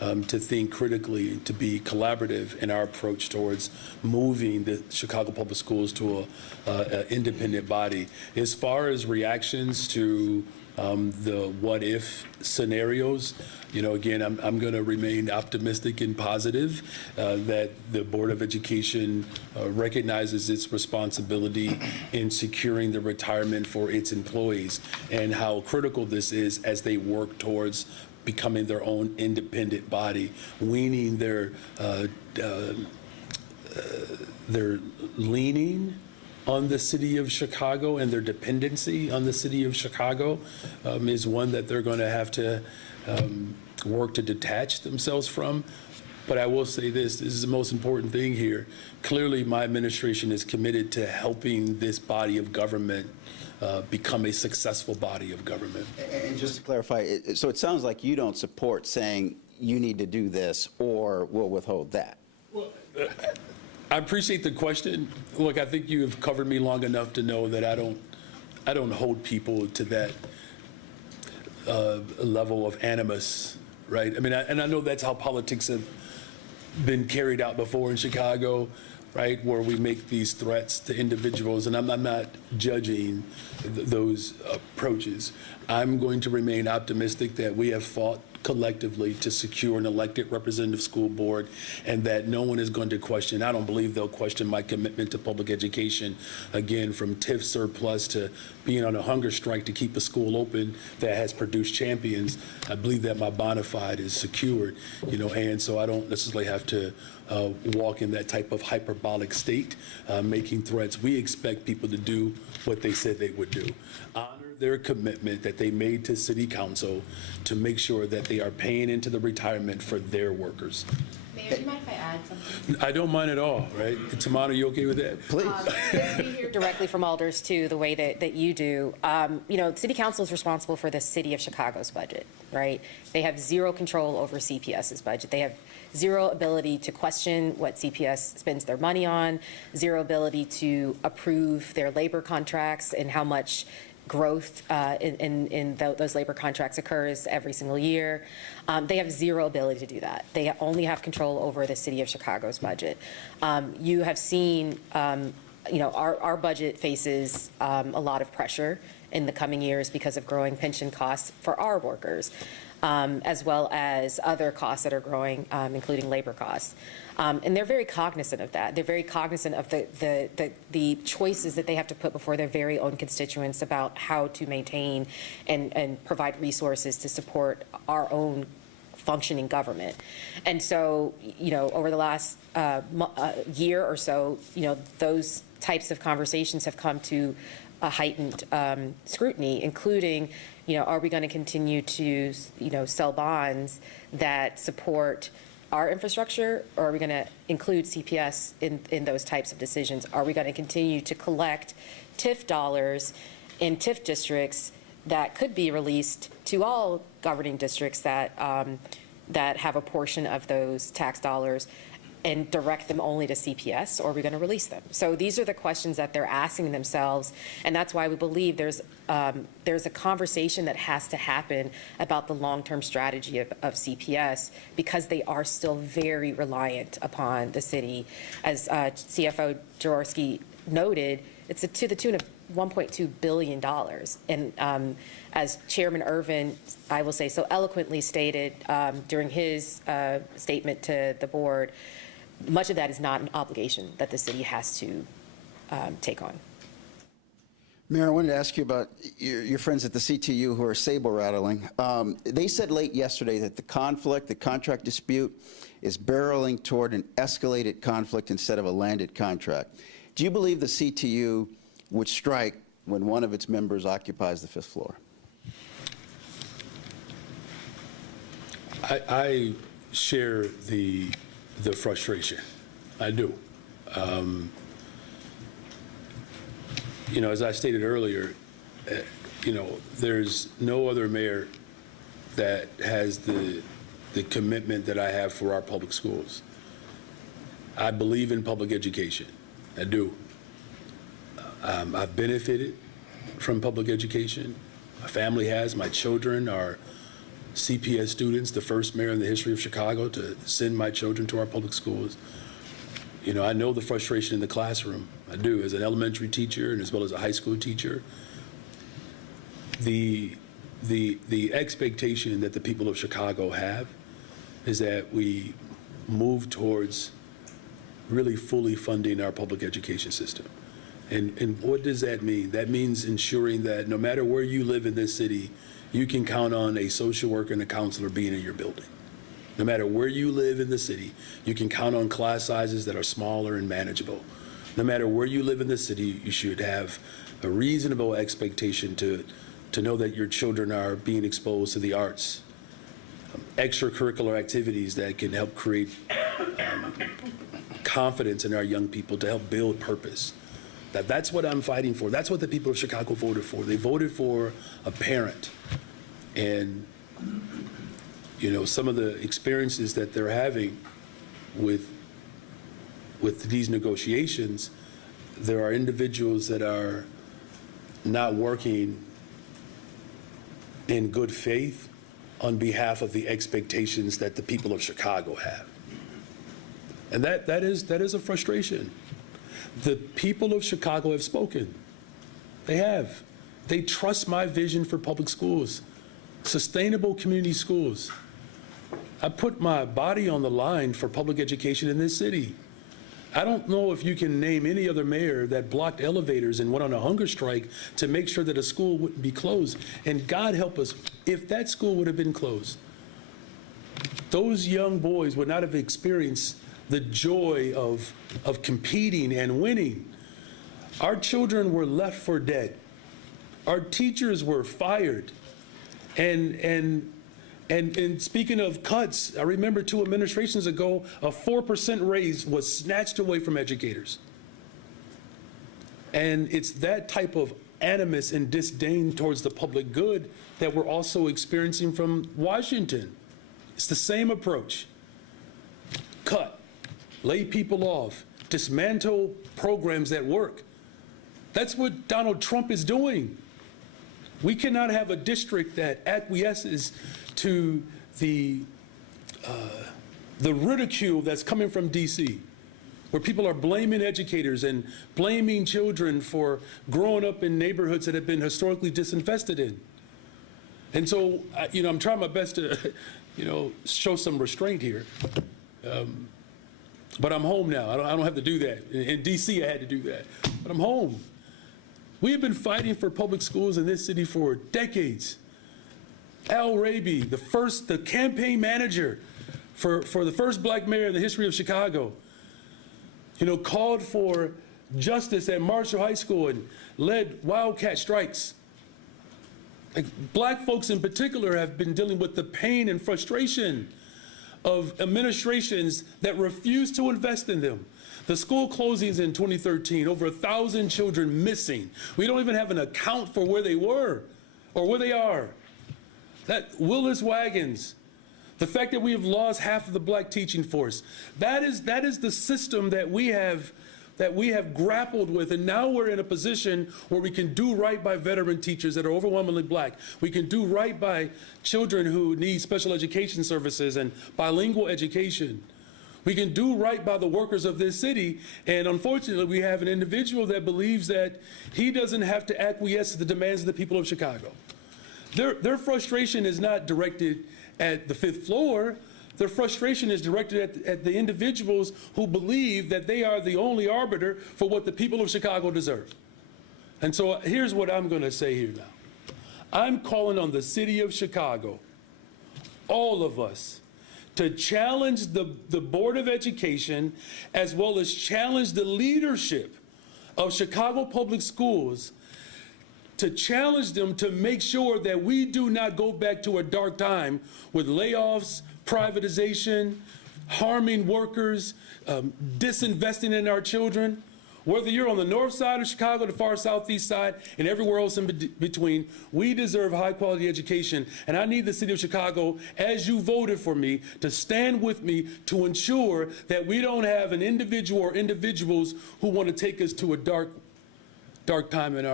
to think critically, to be collaborative in our approach towards moving the Chicago Public Schools to an independent body. As far as reactions to the what-if scenarios, again, I'm going to remain optimistic and positive that the Board of Education recognizes its responsibility in securing the retirement for its employees and how critical this is as they work towards becoming their own independent body, weaning their leaning on the city of Chicago and their dependency on the city of Chicago is one that they're going to have to work to detach themselves from. But I will say this is the most important thing here. Clearly, my administration is committed to helping this body of government become a successful body of government. And just to clarify, so it sounds like you don't support saying you need to do this or we'll withhold that. I appreciate the question. Look, I think you have covered me long enough to know that I don't hold people to that level of animus, right? I mean, and I know that's how politics have been carried out before in Chicago. right, where we make these threats to individuals, and I'm not judging those approaches. I'm going to remain optimistic that we have fought collectively to secure an elected representative school board, and that no one is going to question, I don't believe they'll question my commitment to public education, again, from TIF surplus to being on a hunger strike to keep a school open that has produced champions. I believe that my bona fide is secured, and so I don't necessarily have to walk in that type of hyperbolic state, making threats. We expect people to do what they said they would do. Honor their commitment that they made to City Council to make sure that they are paying into the retirement for their workers. Mayor, do you mind if I add something? I don't mind at all, right? Tamara, you okay with that? Please. Because we hear directly from alders too, the way that you do. City Council is responsible for the city of Chicago's budget, right? They have zero control over CPS's budget. They have zero ability to question what CPS spends their money on, zero ability to approve their labor contracts and how much growth in those labor contracts occurs every single year. They have zero ability to do that. They only have control over the city of Chicago's budget. You have seen, our budget faces a lot of pressure in the coming years because of growing pension costs for our workers, as well as other costs that are growing, including labor costs. And they're very cognizant of that. They're very cognizant of the choices that they have to put before their very own constituents about how to maintain and provide resources to support our own functioning government. And so, over the last year or so, those types of conversations have come to a heightened scrutiny, including, are we going to continue to, sell bonds that support our infrastructure, or are we going to include CPS in those types of decisions? Are we going to continue to collect TIF dollars in TIF districts that could be released to all governing districts that have a portion of those tax dollars and direct them only to CPS, or are we going to release them? So these are the questions that they're asking themselves, and that's why we believe there's a conversation that has to happen about the long-term strategy of CPS, because they are still very reliant upon the city. As CFO Jaworski noted, it's to the tune of $1.2 billion. And as Chairman Irvin, I will say, so eloquently stated during his statement to the board, much of that is not an obligation that the city has to take on. Mayor, I wanted to ask you about your friends at the CTU who are saber rattling. They said late yesterday that the contract dispute, is barreling toward an escalated conflict instead of a landed contract. Do you believe the CTU would strike when one of its members occupies the 5th floor? I share the frustration. I do. As I stated earlier, there's no other mayor that has the commitment that I have for our public schools. I believe in public education. I do. I've benefited from public education. My family has. My children are CPS students, the first mayor in the history of Chicago to send my children to our public schools. I know the frustration in the classroom. I do, as an elementary teacher and as well as a high school teacher. The expectation that the people of Chicago have is that we move towards really fully funding our public education system. And what does that mean? That means ensuring that no matter where you live in this city, you can count on a social worker and a counselor being in your building. No matter where you live in the city, you can count on class sizes that are smaller and manageable. No matter where you live in the city, you should have a reasonable expectation to know that your children are being exposed to the arts, extracurricular activities that can help create confidence in our young people, to help build purpose. That's what I'm fighting for. That's what the people of Chicago voted for. They voted for a parent. And, some of the experiences that they're having with these negotiations, there are individuals that are not working in good faith on behalf of the expectations that the people of Chicago have. And that is a frustration. The people of Chicago have spoken. They have. They trust my vision for public schools, sustainable community schools. I put my body on the line for public education in this city. I don't know if you can name any other mayor that blocked elevators and went on a hunger strike to make sure that a school wouldn't be closed. And God help us, if that school would have been closed, those young boys would not have experienced the joy of competing and winning. Our children were left for dead. Our teachers were fired. And speaking of cuts, I remember 2 administrations ago, a 4% raise was snatched away from educators. And it's that type of animus and disdain towards the public good that we're also experiencing from Washington. It's the same approach. Cut, lay people off, dismantle programs that work. That's what Donald Trump is doing. We cannot have a district that acquiesces to the ridicule that's coming from DC, where people are blaming educators and blaming children for growing up in neighborhoods that have been historically disinvested in. And so, I'm trying my best to, show some restraint here. But I'm home now. I don't have to do that. In DC, I had to do that. But I'm home. We have been fighting for public schools in this city for decades. Al Raby, the campaign manager for the first black mayor in the history of Chicago, called for justice at Marshall High School and led wildcat strikes. Like, black folks in particular have been dealing with the pain and frustration of administrations that refuse to invest in them. The school closings in 2013, over 1,000 children missing. We don't even have an account for where they were or where they are. That Willis Wagons, the fact that we have lost half of the black teaching force, that is the system that we have grappled with, and now we're in a position where we can do right by veteran teachers that are overwhelmingly black. We can do right by children who need special education services and bilingual education. We can do right by the workers of this city, and unfortunately, we have an individual that believes that he doesn't have to acquiesce to the demands of the people of Chicago. Their frustration is not directed at the 5th floor. Their frustration is directed at the individuals who believe that they are the only arbiter for what the people of Chicago deserve. And so here's what I'm going to say here now. I'm calling on the city of Chicago, all of us, to challenge the Board of Education, as well as challenge the leadership of Chicago Public Schools, to challenge them to make sure that we do not go back to a dark time with layoffs, privatization, harming workers, disinvesting in our children. Whether you're on the north side of Chicago, the far southeast side, and everywhere else in between, we deserve high-quality education. And I need the city of Chicago, as you voted for me, to stand with me to ensure that we don't have an individual or individuals who want to take us to a dark time in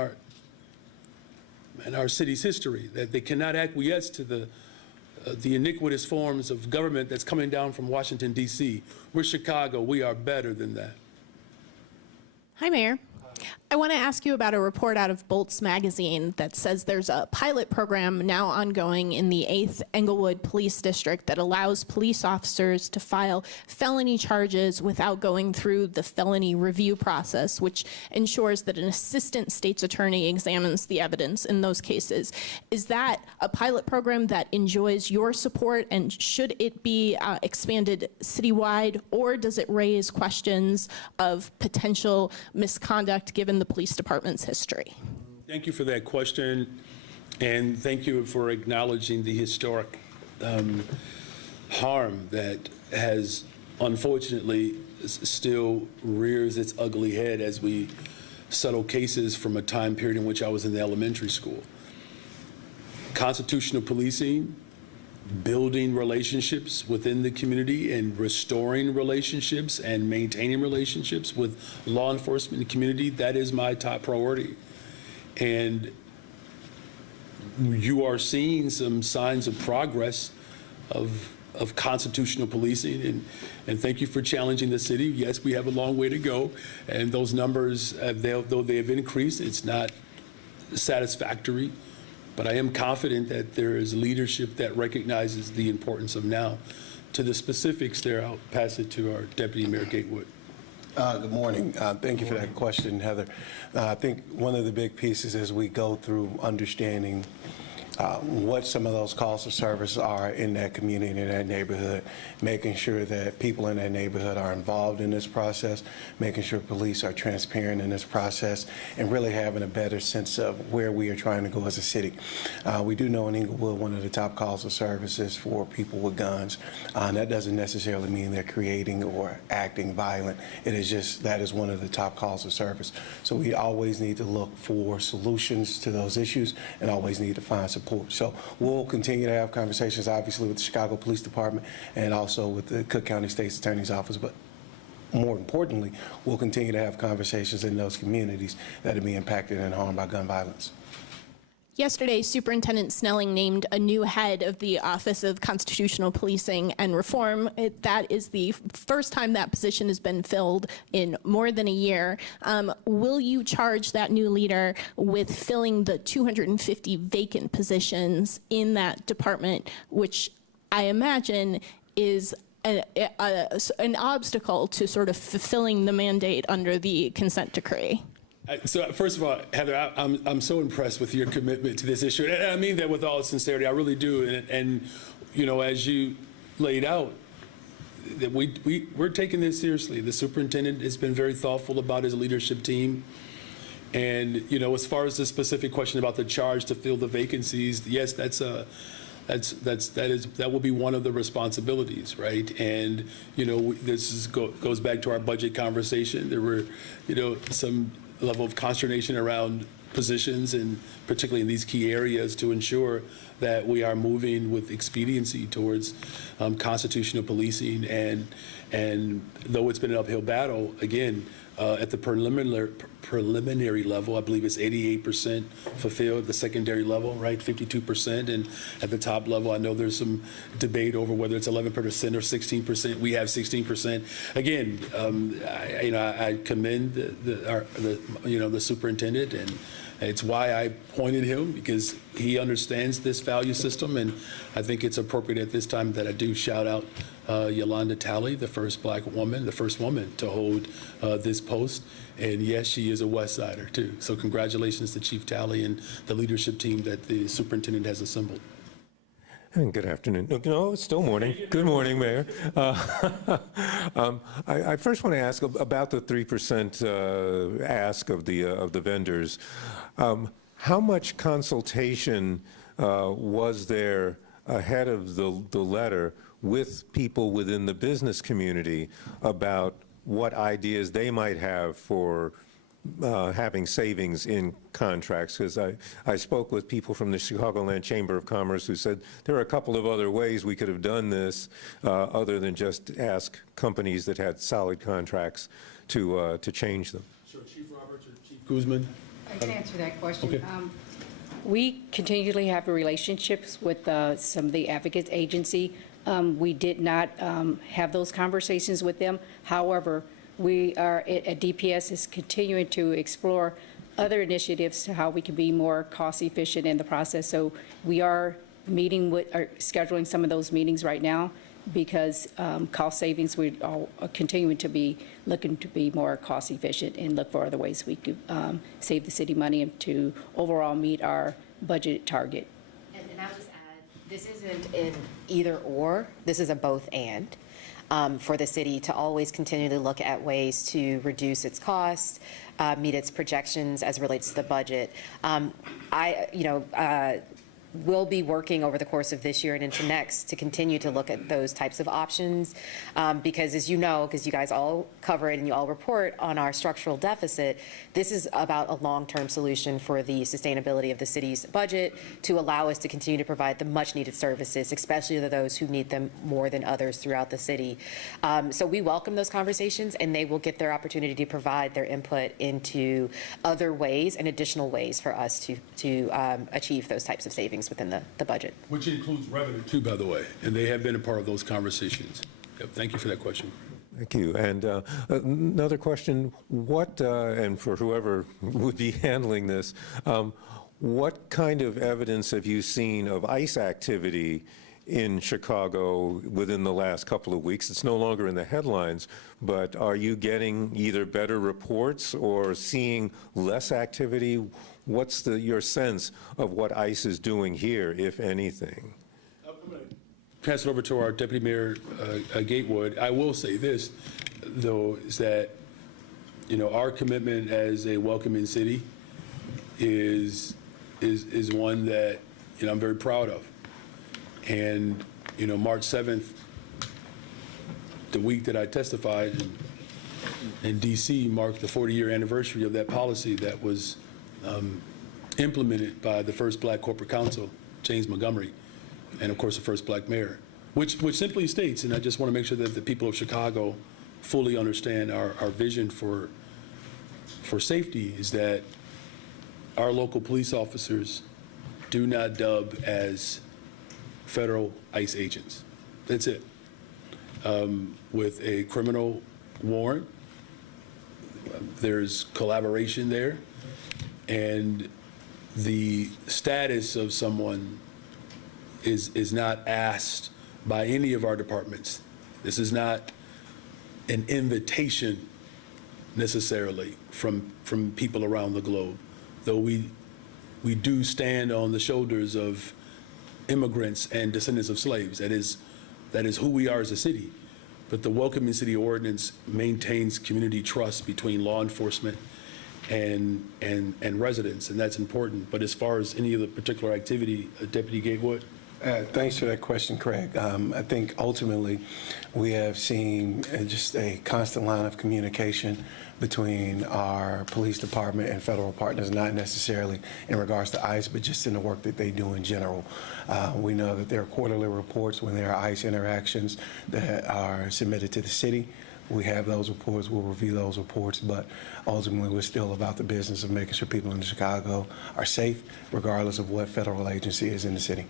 our city's history, that they cannot acquiesce to the iniquitous forms of government that's coming down from Washington, D.C. We're Chicago. We are better than that. Hi, Mayor. I want to ask you about a report out of Bolts magazine that says there's a pilot program now ongoing in the 8th Englewood Police District that allows police officers to file felony charges without going through the felony review process, which ensures that an assistant state's attorney examines the evidence in those cases. Is that a pilot program that enjoys your support, and should it be expanded citywide, or does it raise questions of potential misconduct given the police department's history? Thank you for that question, and thank you for acknowledging the historic harm that has unfortunately still rears its ugly head as we settle cases from a time period in which I was in the elementary school. Constitutional policing, building relationships within the community and restoring relationships and maintaining relationships with law enforcement and community, that is my top priority. And you are seeing some signs of progress of of constitutional policing, and thank you for challenging the city. Yes, we have a long way to go, and those numbers, though they have increased, it's not satisfactory, but I am confident that there is leadership that recognizes the importance of now. To the specifics there, I'll pass it to our Deputy Mayor Gatewood. Good morning. Thank you for that question, Heather. I think one of the big pieces as we go through understanding what some of those calls of service are in that community, in that neighborhood, making sure that people in that neighborhood are involved in this process, making sure police are transparent in this process, and really having a better sense of where we are trying to go as a city. We do know in Inglewood one of the top calls of service is for people with guns. And that doesn't necessarily mean they're creating or acting violent. It is just that is one of the top calls of service. So we always need to look for solutions to those issues and always need to find support. So we'll continue to have conversations, obviously, with the Chicago Police Department and also with the Cook County State's Attorney's Office. But more importantly, we'll continue to have conversations in those communities that are being impacted and harmed by gun violence. Yesterday, Superintendent Snelling named a new head of the Office of Constitutional Policing and Reform. That is the first time that position has been filled in more than a year. Will you charge that new leader with filling the 250 vacant positions in that department, which I imagine is an obstacle to sort of fulfilling the mandate under the consent decree? So first of all, Heather, I'm so impressed with your commitment to this issue, and I mean that with all sincerity. I really do. And you know, as you laid out, that we're taking this seriously. The superintendent has been very thoughtful about his leadership team. And you know, as far as the specific question about the charge to fill the vacancies, yes, that will be one of the responsibilities, right? And you know, goes back to our budget conversation. There were, you know, some level of consternation around positions, and particularly in these key areas, to ensure that we are moving with expediency towards constitutional policing. And though it's been an uphill battle, again, at the preliminary level, I believe it's 88% fulfilled. At the secondary level, right, 52%, and at the top level, I know there's some debate over whether it's 11% or 16%. We have 16%. Again, I commend the superintendent, and it's why I appointed him, because he understands this value system, and I think it's appropriate at this time that I do shout out Yolanda Talley, the first black woman, the first woman to hold this post. And yes, she is a West Sider too. So congratulations to Chief Talley and the leadership team that the superintendent has assembled. And good afternoon. No, it's still morning. Good morning, Mayor. I first want to ask about the 3% ask of the vendors. How much consultation was there ahead of the letter with people within the business community about what ideas they might have for having savings in contracts? Because I spoke with people from the Chicagoland Chamber of Commerce who said there are a couple of other ways we could have done this other than just ask companies that had solid contracts to change them. Sure, Chief Roberts or Chief Guzman? I can answer that question. Okay. We continually have relationships with some of the advocates agency. We did not have those conversations with them. However, we are at DPS is continuing to explore other initiatives to how we can be more cost efficient in the process. So we are scheduling some of those meetings right now, because cost savings, we are continuing to be looking to be more cost efficient and look for other ways we could save the city money and to overall meet our budget target. And I'll just add, this isn't an either or, this is a both and. For the city to always continually look at ways to reduce its costs, meet its projections as it relates to the budget. We'll be working over the course of this year and into next to continue to look at those types of options, because as you know, because you guys all cover it and you all report on our structural deficit, this is about a long-term solution for the sustainability of the city's budget to allow us to continue to provide the much-needed services, especially to those who need them more than others throughout the city. So we welcome those conversations, and they will get their opportunity to provide their input into other ways and additional ways for us to achieve those types of savings things within the budget. Which includes revenue too, by the way, and they have been a part of those conversations. Yep, thank you for that question. Thank you. And another question, what, and for whoever would be handling this, what kind of evidence have you seen of ICE activity in Chicago within the last couple of weeks? It's no longer in the headlines, but are you getting either better reports or seeing less activity? What's your sense of what ICE is doing here, if anything? Pass it over to our Deputy Mayor Gatewood. I will say this, though, is that, our commitment as a welcoming city is one that, I'm very proud of. And, March 7th, the week that I testified in D.C., marked the 40-year anniversary of that policy that was implemented by the first Black corporate counsel, James Montgomery, and of course the first Black mayor, which simply states, and I just want to make sure that the people of Chicago fully understand our vision for safety, is that our local police officers do not dub as federal ICE agents. That's it. With a criminal warrant, there's collaboration there, and the status of someone is not asked by any of our departments. This is not an invitation necessarily from people around the globe, though we do stand on the shoulders of immigrants and descendants of slaves. That is who we are as a city. But the Welcoming City Ordinance maintains community trust between law enforcement and residents, and that's important. But as far as any of the particular activity, Deputy Gatewood? Thanks for that question, Craig. I think ultimately we have seen just a constant line of communication between our police department and federal partners, not necessarily in regards to ICE, but just in the work that they do in general. We know that there are quarterly reports when there are ICE interactions that are submitted to the city. We have those reports, we'll review those reports, but ultimately we're still about the business of making sure people in Chicago are safe, regardless of what federal agency is in the city.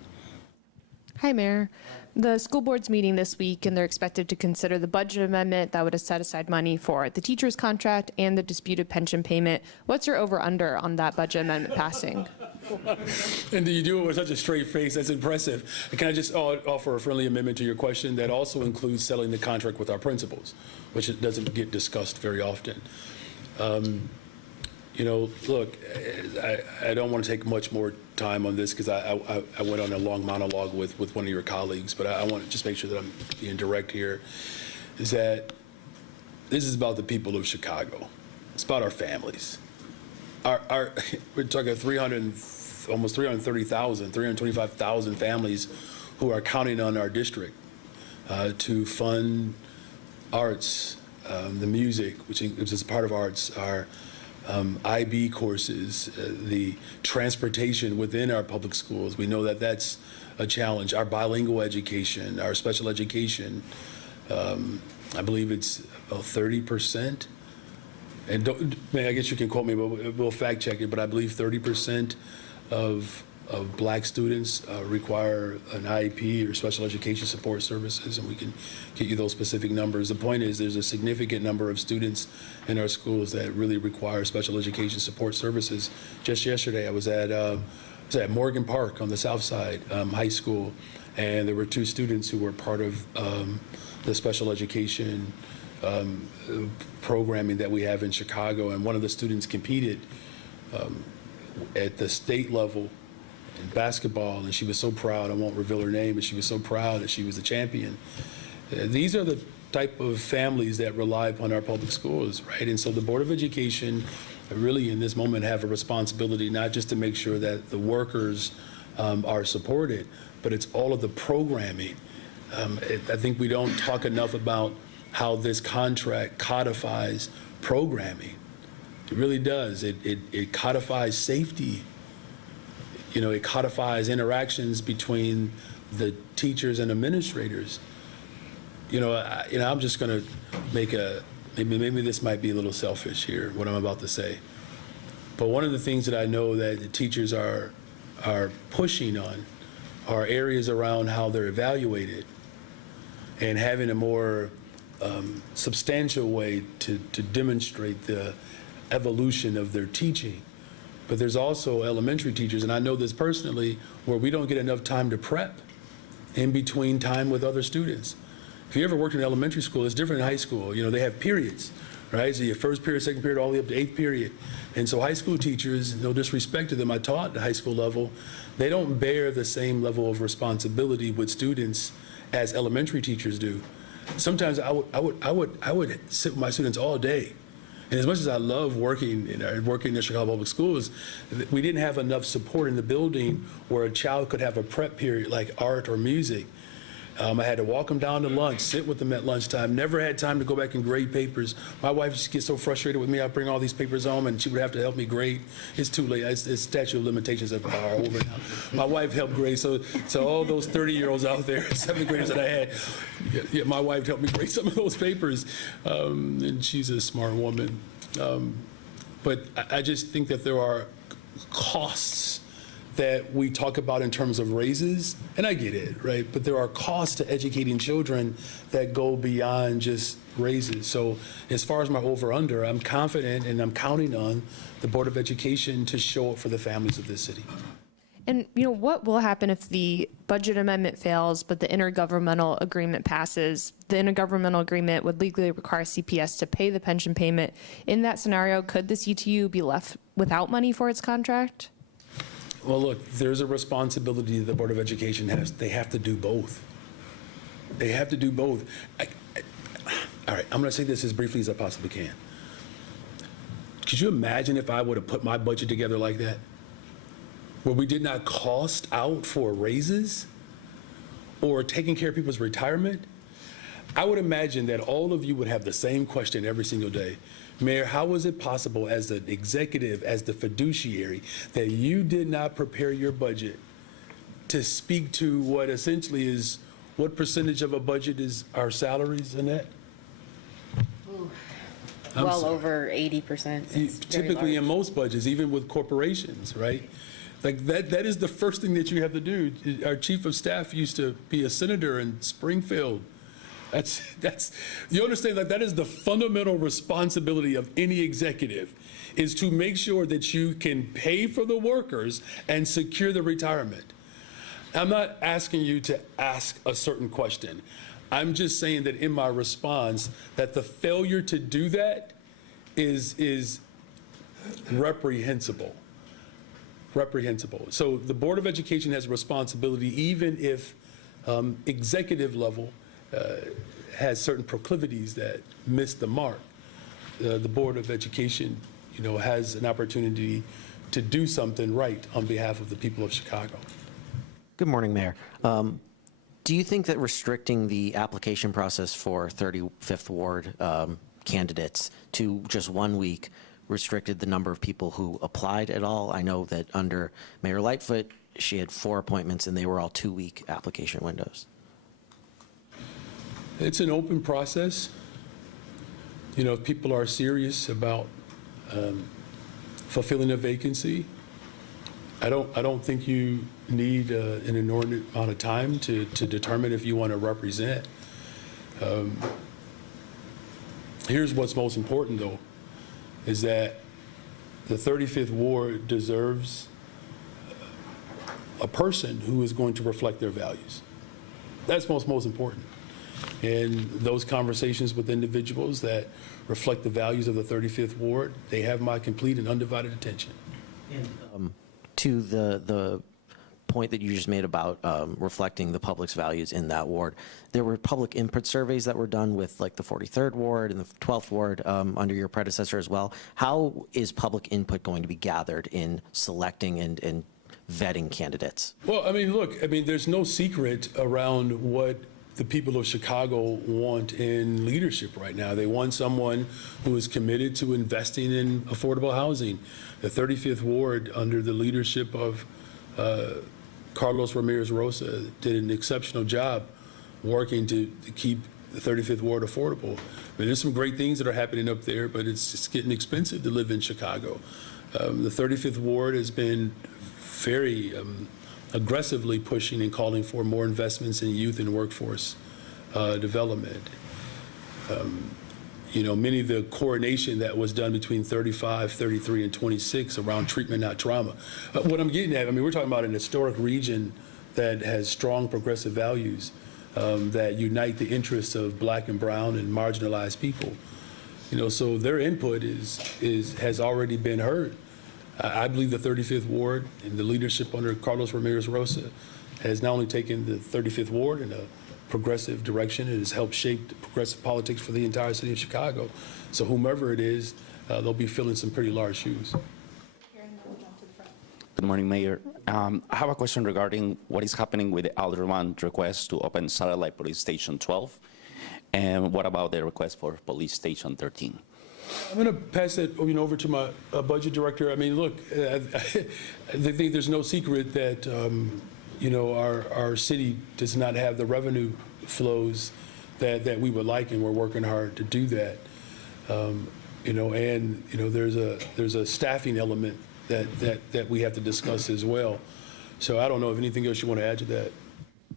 Hi, Mayor. The school board's meeting this week, and they're expected to consider the budget amendment that would have set aside money for the teacher's contract and the disputed pension payment. What's your over-under on that budget amendment passing? And you do it with such a straight face. That's impressive. Can I just offer a friendly amendment to your question that also includes selling the contract with our principals, which it doesn't get discussed very often. Look, I don't want to take much more time on this because I went on a long monologue with one of your colleagues, but I want to just make sure that I'm being direct here, is that this is about the people of Chicago. It's about our families. We're talking almost 330,000, 325,000 families who are counting on our district to fund arts, the music, which is part of arts, our IB courses, the transportation within our public schools. We know that that's a challenge. Our bilingual education, our special education, I believe it's about 30%. And I guess you can quote me, but we'll fact check it, but I believe 30% of Black students require an IEP or special education support services, and we can get you those specific numbers. The point is there's a significant number of students in our schools that really require special education support services. Just yesterday, I was at Morgan Park on the South Side High School, and there were 2 students who were part of the special education programming that we have in Chicago, and one of the students competed at the state level in basketball, and she was so proud. I won't reveal her name, but she was so proud that she was the champion. These are the type of families that rely upon our public schools, right? And so the Board of Education really in this moment have a responsibility not just to make sure that the workers are supported, but it's all of the programming. I think we don't talk enough about how this contract codifies programming. It really does. It codifies safety. It codifies interactions between the teachers and administrators. I'm just going to make maybe this might be a little selfish here, what I'm about to say. But one of the things that I know that the teachers are are pushing on are areas around how they're evaluated and having a more substantial way to demonstrate the evolution of their teaching. But there's also elementary teachers, and I know this personally, where we don't get enough time to prep in between time with other students. If you ever worked in elementary school, it's different in high school. You know, they have periods, right? So your first period, second period, all the way up to eighth period. And so high school teachers, no disrespect to them, I taught at the high school level, they don't bear the same level of responsibility with students as elementary teachers do. Sometimes I would sit with my students all day. And as much as I love working in the Chicago Public Schools, we didn't have enough support in the building where a child could have a prep period like art or music. I had to walk them down to lunch, sit with them at lunchtime, never had time to go back and grade papers. My wife used to get so frustrated with me. I'd bring all these papers home and she would have to help me grade. It's too late. It's statute of limitations are over now. My wife helped grade. So all those 30-year-olds out there, 7th graders that I had, yeah, my wife helped me grade some of those papers. And she's a smart woman. But I just think that there are costs that we talk about in terms of raises, and I get it, right? But there are costs to educating children that go beyond just raises. So as far as my over-under, I'm confident and I'm counting on the Board of Education to show up for the families of this city. And, what will happen if the budget amendment fails, but the intergovernmental agreement passes? The intergovernmental agreement would legally require CPS to pay the pension payment. In that scenario, could the CTU be left without money for its contract? Well, look, there's a responsibility the Board of Education has. They have to do both. They have to do both. All right, I'm going to say this as briefly as I possibly can. Could you imagine if I would have put my budget together like that? Where we did not cost out for raises or taking care of people's retirement? I would imagine that all of you would have the same question every single day. Mayor, how is it possible as the executive, as the fiduciary, that you did not prepare your budget to speak to what essentially is, what percentage of a budget is our salaries, Annette? Well over 80%. It's very Typically in large. most budgets, even with corporations, right? Like that is the first thing that you have to do. Our chief of staff used to be a senator in Springfield. That's you understand, like that is the fundamental responsibility of any executive, is to make sure that you can pay for the workers and secure the retirement. I'm not asking you to ask a certain question. I'm just saying that in my response that the failure to do that is reprehensible. Reprehensible. So the Board of Education has a responsibility, even if executive level has certain proclivities that miss the mark. The Board of Education, has an opportunity to do something right on behalf of the people of Chicago. Good morning, Mayor. Do you think that restricting the application process for 35th Ward candidates to just 1 week restricted the number of people who applied at all? I know that under Mayor Lightfoot, she had 4 appointments and they were all 2-week application windows. It's an open process. If people are serious about fulfilling a vacancy, I don't think you need an inordinate amount of time to determine if you want to represent. Here's what's most important, though, is that the 35th Ward deserves a person who is going to reflect their values. That's most important. And those conversations with individuals that reflect the values of the 35th Ward, they have my complete and undivided attention. To the point that you just made about reflecting the public's values in that ward, there were public input surveys that were done with like the 43rd Ward and the 12th Ward under your predecessor as well. How is public input going to be gathered in selecting and vetting candidates? Well, look, there's no secret around what the people of Chicago want in leadership right now. They want someone who is committed to investing in affordable housing. The 35th Ward, under the leadership of Carlos Ramirez Rosa, did an exceptional job working to keep the 35th Ward affordable. There's some great things that are happening up there, but it's getting expensive to live in Chicago. The 35th Ward has been very aggressively pushing and calling for more investments in youth and workforce development. You know, many of the coordination that was done between 35, 33, and 26 around treatment, not trauma. What I'm getting at, I mean, we're talking about an historic region that has strong progressive values that unite the interests of Black and brown and marginalized people. You know, so their input has already been heard. I believe the 35th Ward and the leadership under Carlos Ramirez Rosa has not only taken the 35th Ward in a progressive direction, it has helped shape the progressive politics for the entire city of Chicago. So whomever it is, they'll be filling some pretty large shoes. Good morning, Mayor. I have a question regarding what is happening with the Alderman request to open Satellite Police Station 12, and what about the request for Police Station 13? I'm going to pass that over to my budget director. I mean, look, I think there's no secret that our city does not have the revenue flows that we would like, and we're working hard to do that. There's a staffing element that we have to discuss as well. So I don't know if anything else you want to add to that.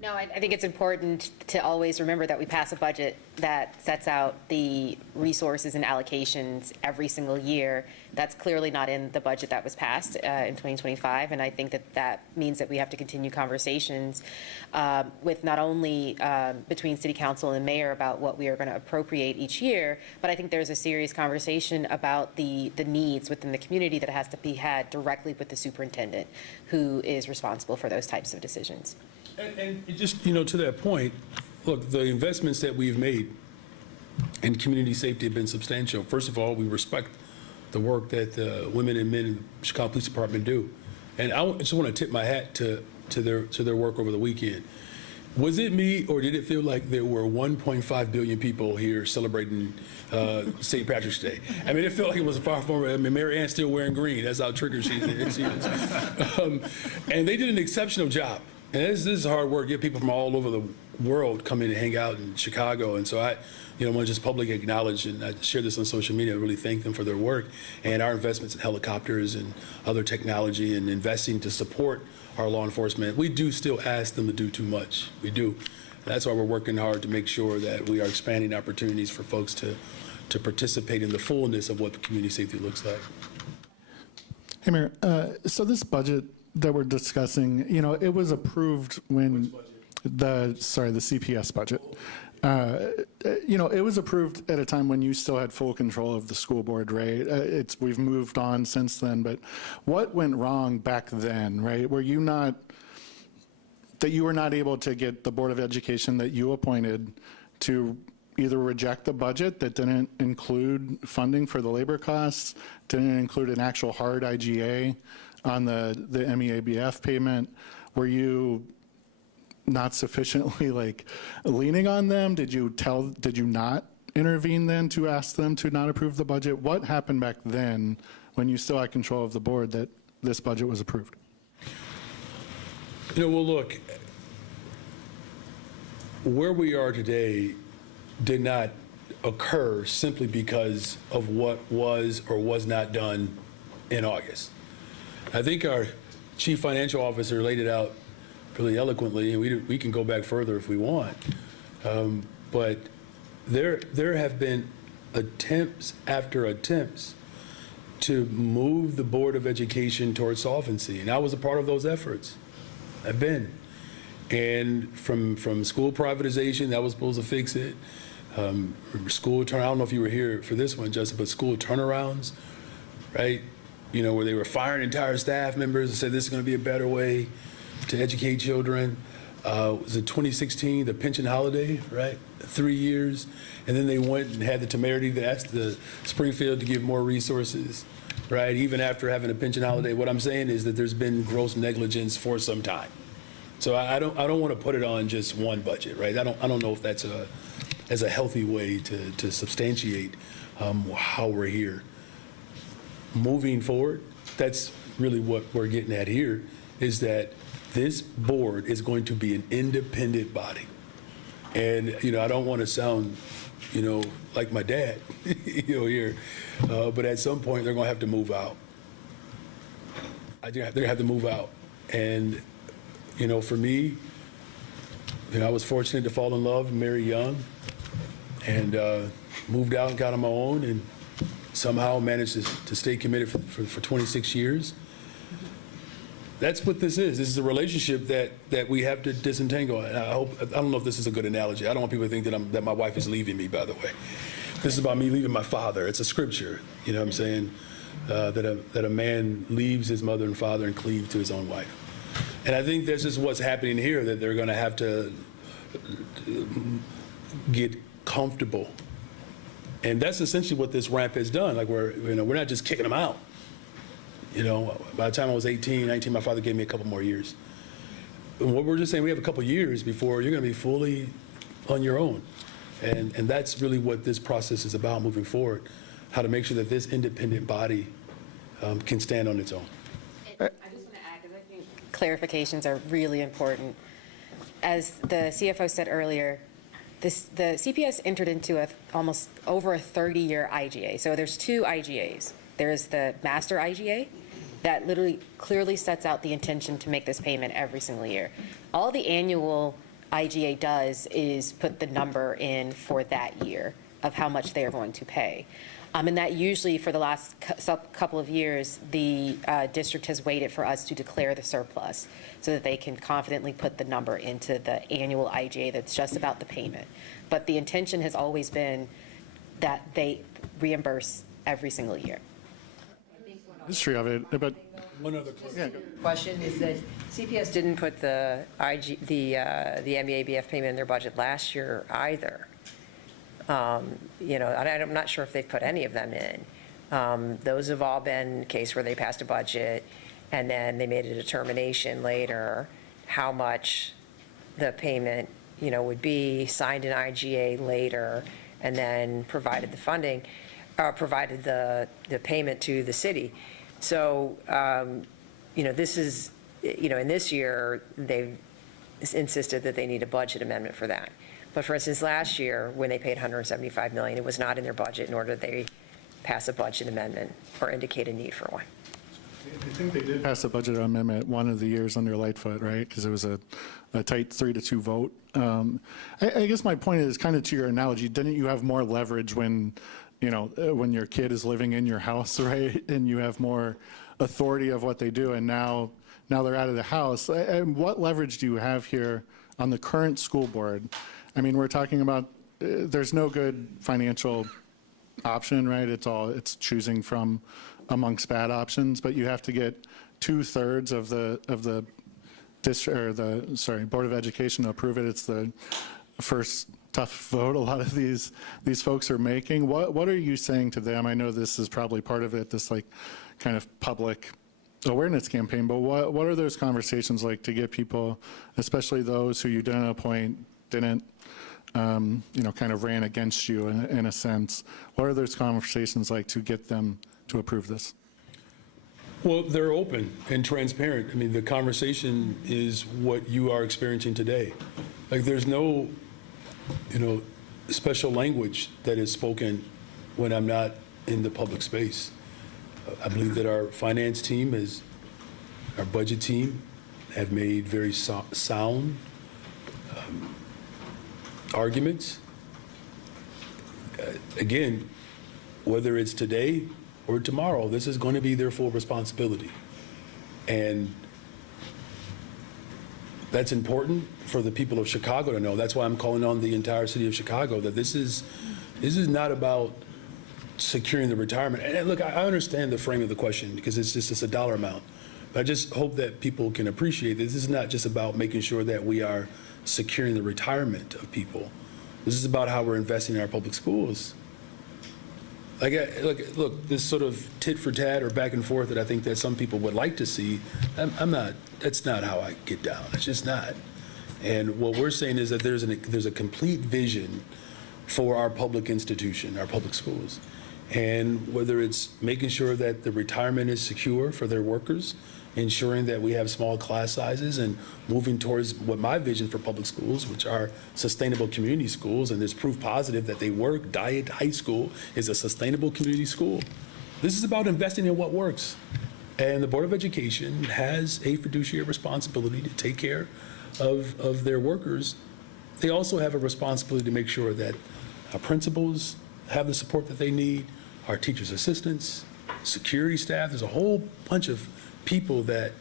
No, I think it's important to always remember that we pass a budget that sets out the resources and allocations every single year. That's clearly not in the budget that was passed in 2025, and I think that means that we have to continue conversations with not only between City Council and Mayor about what we are going to appropriate each year, but I think there's a serious conversation about the needs within the community that has to be had directly with the superintendent, who is responsible for those types of decisions. And just, to that point, look, the investments that we've made in community safety have been substantial. First of all, we respect the work that the women and men in the Chicago Police Department do. And I just want to tip my hat to their work over the weekend. Was it me, or did it feel like there were 1.5 billion people here celebrating St. Patrick's Day? I mean, it felt like it was far from, Mary Ann's still wearing green. That's how triggered she is. And they did an exceptional job. And this is hard work. Get people from all over the world come in and hang out in Chicago. And so I want to just publicly acknowledge, and I share this on social media, I really thank them for their work and our investments in helicopters and other technology and investing to support our law enforcement. We do still ask them to do too much. We do. That's why we're working hard to make sure that we are expanding opportunities for folks to participate in the fullness of what community safety looks like. Hey, Mayor, so this budget that we're discussing, it was approved when the CPS budget. It was approved at a time when you still had full control of the school board, right? We've moved on since then, but what went wrong back then, right? Were you not able to get the Board of Education that you appointed to either reject the budget that didn't include funding for the labor costs, didn't include an actual hard IGA on the MEABF payment? Were you not sufficiently leaning on them? Did you not intervene then to ask them to not approve the budget? What happened back then when you still had control of the board that this budget was approved? Well, look, where we are today did not occur simply because of what was or was not done in August. I think our chief financial officer laid it out really eloquently, and we can go back further if we want. But there have been attempts after attempts to move the Board of Education towards solvency, and I was a part of those efforts. I've been. And from school privatization, that was supposed to fix it. School turn, I don't know if you were here for this one, Justin, but school turnarounds, right? Where they were firing entire staff members and said this is going to be a better way to educate children. Was it 2016, the pension holiday, right? 3 years. And then they went and had the temerity to ask the Springfield to give more resources, right? Even after having a pension holiday. What I'm saying is that there's been gross negligence for some time. So I don't want to put it on just one budget, right? I don't know if that's a healthy way to substantiate how we're here. Moving forward, that's really what we're getting at here, is that this board is going to be an independent body. And, I don't want to sound, like my dad, here, but at some point they're going to have to move out. they're gonna have to move out. And, you know, for me, you know, I was fortunate to fall in love and marry young, and moved out and got on my own, and somehow managed to stay committed for 26 years. That's what this is. This is a relationship that we have to disentangle. And I don't know if this is a good analogy. I don't want people to think that my wife is leaving me, by the way. This is about me leaving my father. It's a scripture, you know what I'm saying? That a man leaves his mother and father and cleaves to his own wife. And I think this is what's happening here, that they're going to have to get comfortable. And that's essentially what this ramp has done. Like, we're not just kicking them out. You know, by the time I was 18, 19, my father gave me a couple more years. And what we're just saying, we have a couple years before you're going to be fully on your own. And that's really what this process is about moving forward, how to make sure that this independent body can stand on its own. I just want to add, because I think clarifications are really important. As the CFO said earlier, the CPS entered into almost over a 30-year IGA. So there's two IGAs. There's the master IGA that literally clearly sets out the intention to make this payment every single year. All the annual IGA does is put the number in for that year of how much they are going to pay. And that usually, for the last couple of years, the district has waited for us to declare the surplus so that they can confidently put the number into the annual IGA that's just about the payment. But the intention has always been that they reimburse every single year. History of it, but one other Question is that CPS didn't put the MEABF payment in their budget last year either. You know, and I'm not sure if they've put any of them in. Those have all been a case where they passed a budget and then they made a determination later how much the payment, you know, would be, signed an IGA later, and then provided the funding, provided the payment to the city. So, you know, this is, you know, in this year, they've insisted that they need a budget amendment for that. But for instance, last year, when they paid $175 million, it was not in their budget, nor did they pass a budget amendment or indicate a need for one. I think they did pass a budget amendment one of the years under Lightfoot, right? Because it was a tight 3-2 vote. I guess my point is kind of to your analogy. Didn't you have more leverage when, you know, when your kid is living in your house, right? And you have more authority of what they do, and now they're out of the house. And what leverage do you have here on the current school board? I mean, we're talking about there's no good financial option, right? It's choosing from amongst bad options, but you have to get 2/3 of the district, or the Board of Education to approve it. It's the first tough vote a lot of these folks are making. What are you saying to them? I know this is probably part of it, this like kind of public awareness campaign, but what are those conversations like to get people, especially those who you didn't appoint, didn't you know, kind of ran against you in a sense? What are those conversations like to get them to approve this? Well, they're open and transparent. I mean, the conversation is what you are experiencing today. Like, there's no, you know, special language that is spoken when I'm not in the public space. I believe that our finance team, our budget team, have made very sound arguments. Again, whether it's today or tomorrow, this is going to be their full responsibility. And that's important for the people of Chicago to know. That's why I'm calling on the entire city of Chicago that this is not about securing the retirement. And look, I understand the frame of the question because it's a dollar amount. But I just hope that people can appreciate this is not just about making sure that we are securing the retirement of people. This is about how we're investing in our public schools. Look, this sort of tit for tat or back and forth that I think that some people would like to see, that's not how I get down. It's just not. And what we're saying is that there's a complete vision for our public institution, our public schools. And whether it's making sure that the retirement is secure for their workers, ensuring that we have small class sizes, and moving towards what my vision for public schools, which are sustainable community schools, and there's proof positive that they work. Diet High School is a sustainable community school. This is about investing in what works. And the Board of Education has a fiduciary responsibility to take care of their workers. They also have a responsibility to make sure that our principals have the support that they need, our teachers' assistants, security staff. There's a whole bunch of people that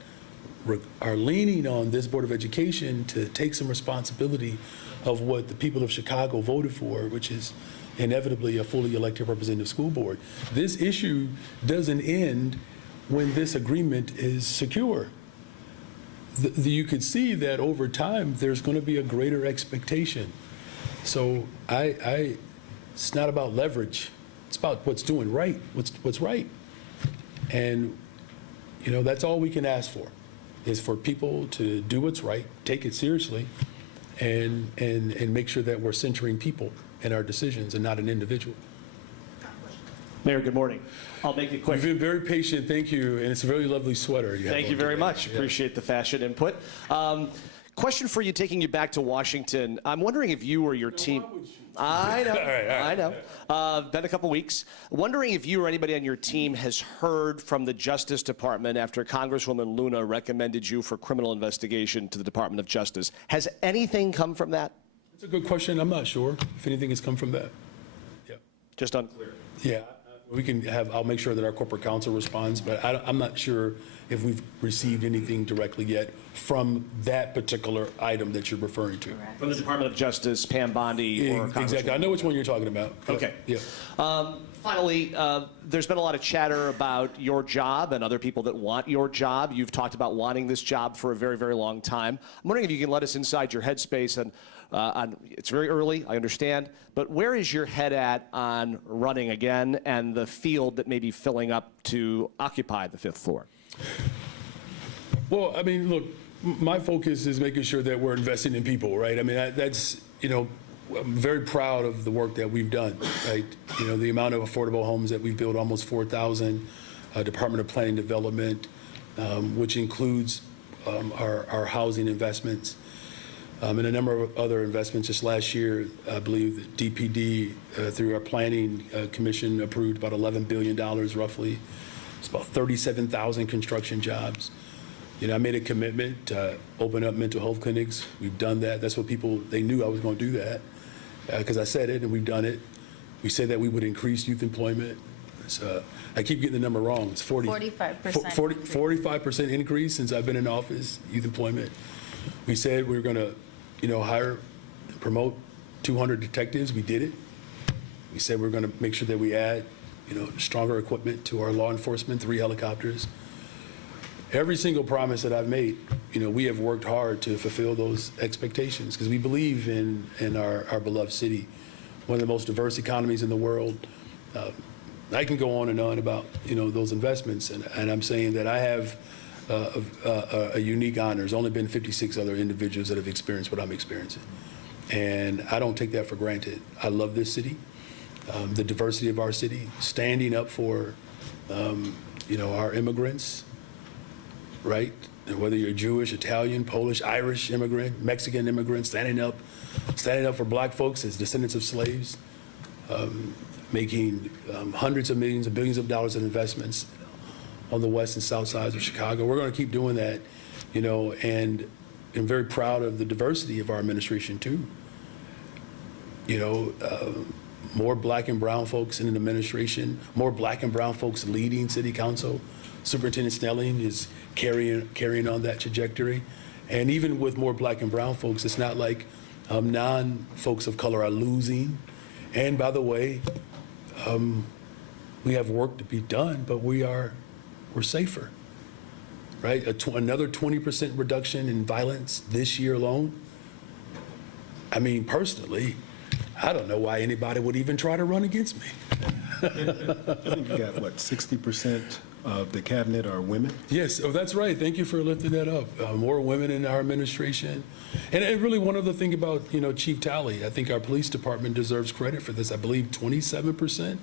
are leaning on this Board of Education to take some responsibility of what the people of Chicago voted for, which is inevitably a fully elected representative school board. This issue doesn't end when this agreement is secure. You could see that over time, there's going to be a greater expectation. So it's not about leverage. It's about what's doing right, what's right. And, you know, that's all we can ask for, is for people to do what's right, take it seriously, and make sure that we're centering people in our decisions and not an individual. Mayor, good morning. I'll make it quick. You've been very patient, thank you, and it's a very lovely sweater you have Thank on you very today. much. Yeah. Appreciate the fashion input. Question for you, taking you back to Washington. I'm wondering if you or your team... I know, All right. I know. Been a couple weeks. Wondering if you or anybody on your team has heard from the Justice Department after Congresswoman Luna recommended you for criminal investigation to the Department of Justice. Has anything come from that? That's a good question. I'm not sure if anything has come from that. Yeah. Just unclear. Yeah, I'll make sure that our corporate counsel responds, but I'm not sure if we've received anything directly yet from that particular item that you're referring to. From the Department of Justice, Pam Bondi, or Exactly. I know which one you're talking about. Okay. Yeah. Finally, there's been a lot of chatter about your job and other people that want your job. You've talked about wanting this job for a very, very long time. I'm wondering if you can let us inside your headspace and it's very early, I understand, but where is your head at on running again and the field that may be filling up to occupy the 5th floor? Well, I mean, look, my focus is making sure that we're investing in people, right? I mean, that's, you know, I'm very proud of the work that we've done, right? You know, the amount of affordable homes that we've built, almost 4,000, Department of Planning and Development, which includes our housing investments, and a number of other investments. Just last year, I believe that DPD, through our Planning Commission, approved about $11 billion roughly. It's about 37,000 construction jobs. You know, I made a commitment to open up mental health clinics. We've done that. That's what people, they knew I was going to do that because I said it and we've done it. We said that we would increase youth employment. I keep getting the number wrong. It's 45%. 45% increase since I've been in office, youth employment. We said we were going to, you know, hire and promote 200 detectives. We did it. We said we're going to make sure that we add, you know, stronger equipment to our law enforcement, 3 helicopters. Every single promise that I've made, you know, we have worked hard to fulfill those expectations because we believe in our beloved city, one of the most diverse economies in the world. I can go on and on about, you know, those investments, and I'm saying that I have a unique honor. There's only been 56 other individuals that have experienced what I'm experiencing, and I don't take that for granted. I love this city, the diversity of our city, standing up for, you know, our immigrants, right? And whether you're Jewish, Italian, Polish, Irish immigrant, Mexican immigrant, standing up for black folks as descendants of slaves, making hundreds of millions and billions of dollars in investments on the west and south sides of Chicago. We're going to keep doing that, you know, and I'm very proud of the diversity of our administration too. You know, more black and brown folks in an administration, more black and brown folks leading city council. Superintendent Snelling is carrying on that trajectory. And even with more black and brown folks, it's not like non-folks of color are losing. And by the way, we have work to be done, but we're safer, right? Another 20% reduction in violence this year alone. I mean, personally, I don't know why anybody would even try to run against me. I think you got, what, 60% of the cabinet are women? Yes, oh, that's right. Thank you for lifting that up. More women in our administration. And really one other thing about, you know, Chief Talley, I think our police department deserves credit for this. I believe 27%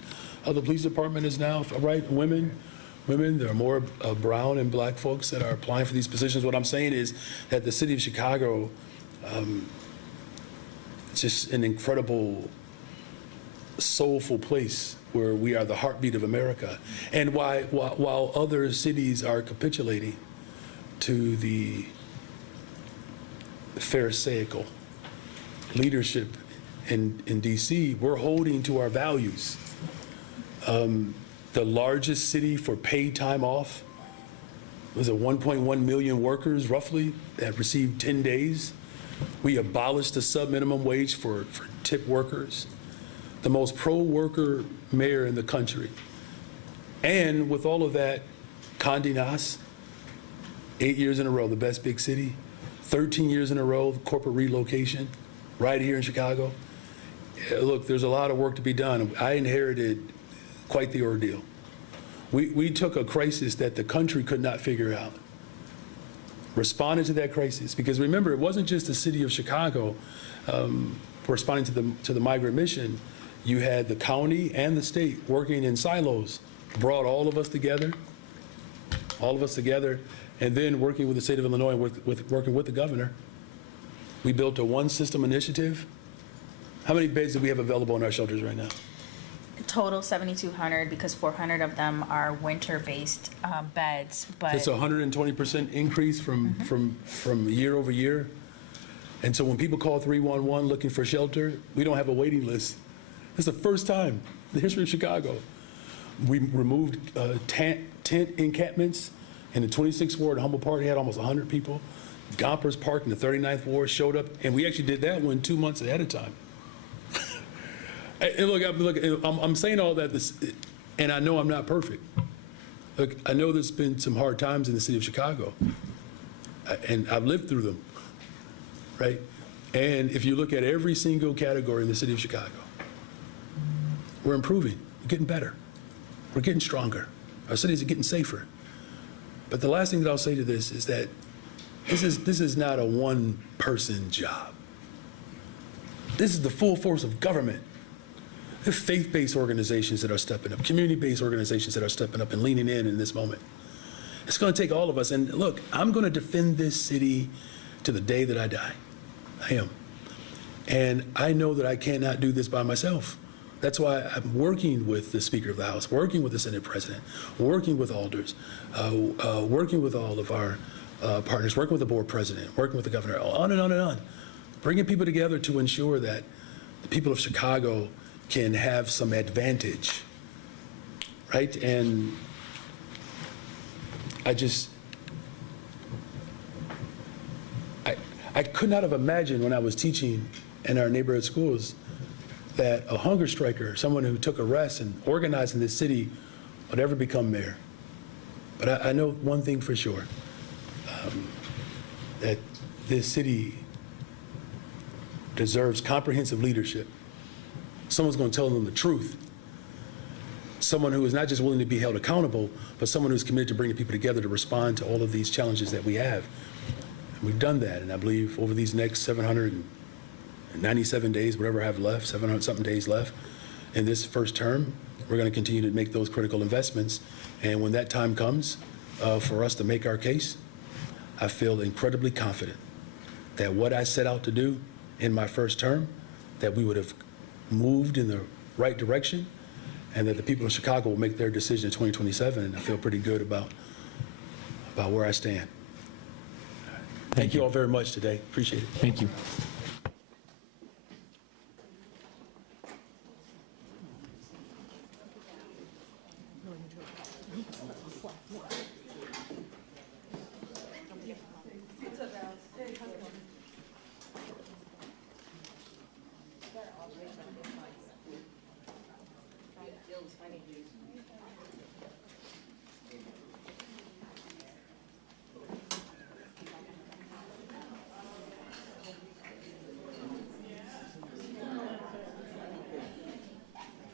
of the police department is now, right, women. There are more brown and black folks that are applying for these positions. What I'm saying is that the city of Chicago, it's just an incredible soulful place where we are the heartbeat of America. And while other cities are capitulating to the pharisaical leadership in DC, we're holding to our values. The largest city for paid time off was 1.1 million workers, roughly, that received 10 days. We abolished the sub-minimum wage for tip workers. The most pro-worker mayor in the country. And with all of that, Condé Nast, 8 years in a row, the best big city. 13 years in a row, corporate relocation, right here in Chicago. Look, there's a lot of work to be done. I inherited quite the ordeal. We took a crisis that the country could not figure out, responded to that crisis, because remember, it wasn't just the city of Chicago responding to the migrant mission. You had the county and the state working in silos, brought all of us together, and then working with the state of Illinois, working with the governor. We built a one system initiative. How many beds do we have available in our shelters right now? Total 7,200 because 400 of them are winter-based beds. But It's a 120% increase from year over year. And so when people call 311 looking for shelter, we don't have a waiting list. It's the first time in the history of Chicago. We removed tent encampments in the 26th Ward. Humboldt Park had almost 100 people. Gompers Park in the 39th Ward showed up, and we actually did that one 2 months ahead of time. And look, I'm saying all that, and I know I'm not perfect. Look, I know there's been some hard times in the city of Chicago, and I've lived through them, right? And if you look at every single category in the city of Chicago, we're improving, we're getting better, we're getting stronger, our cities are getting safer. But the last thing that I'll say to this is that this is not a one-person job. This is the full force of government. There are faith-based organizations that are stepping up, community-based organizations that are stepping up and leaning in this moment. It's going to take all of us. And look, I'm going to defend this city to the day that I die. I am. And I know that I cannot do this by myself. That's why I'm working with the Speaker of the House, working with the Senate President, working with alders, working with all of our partners, working with the board president, working with the governor, on and on and on. Bringing people together to ensure that the people of Chicago can have some advantage, right? And I could not have imagined when I was teaching in our neighborhood schools that a hunger striker, someone who took arrests and organized in this city, would ever become mayor. But I know one thing for sure, that this city deserves comprehensive leadership. Someone's going to tell them the truth. Someone who is not just willing to be held accountable, but someone who's committed to bringing people together to respond to all of these challenges that we have. And we've done that, and I believe over these next 797 days, whatever I have left, 700-something days left in this first term, we're going to continue to make those critical investments. And when that time comes for us to make our case, I feel incredibly confident that what I set out to do in my first term, that we would have moved in the right direction, and that the people of Chicago will make their decision in 2027, and I feel pretty good about where I stand. Thank you all very much today. Appreciate it. Thank you.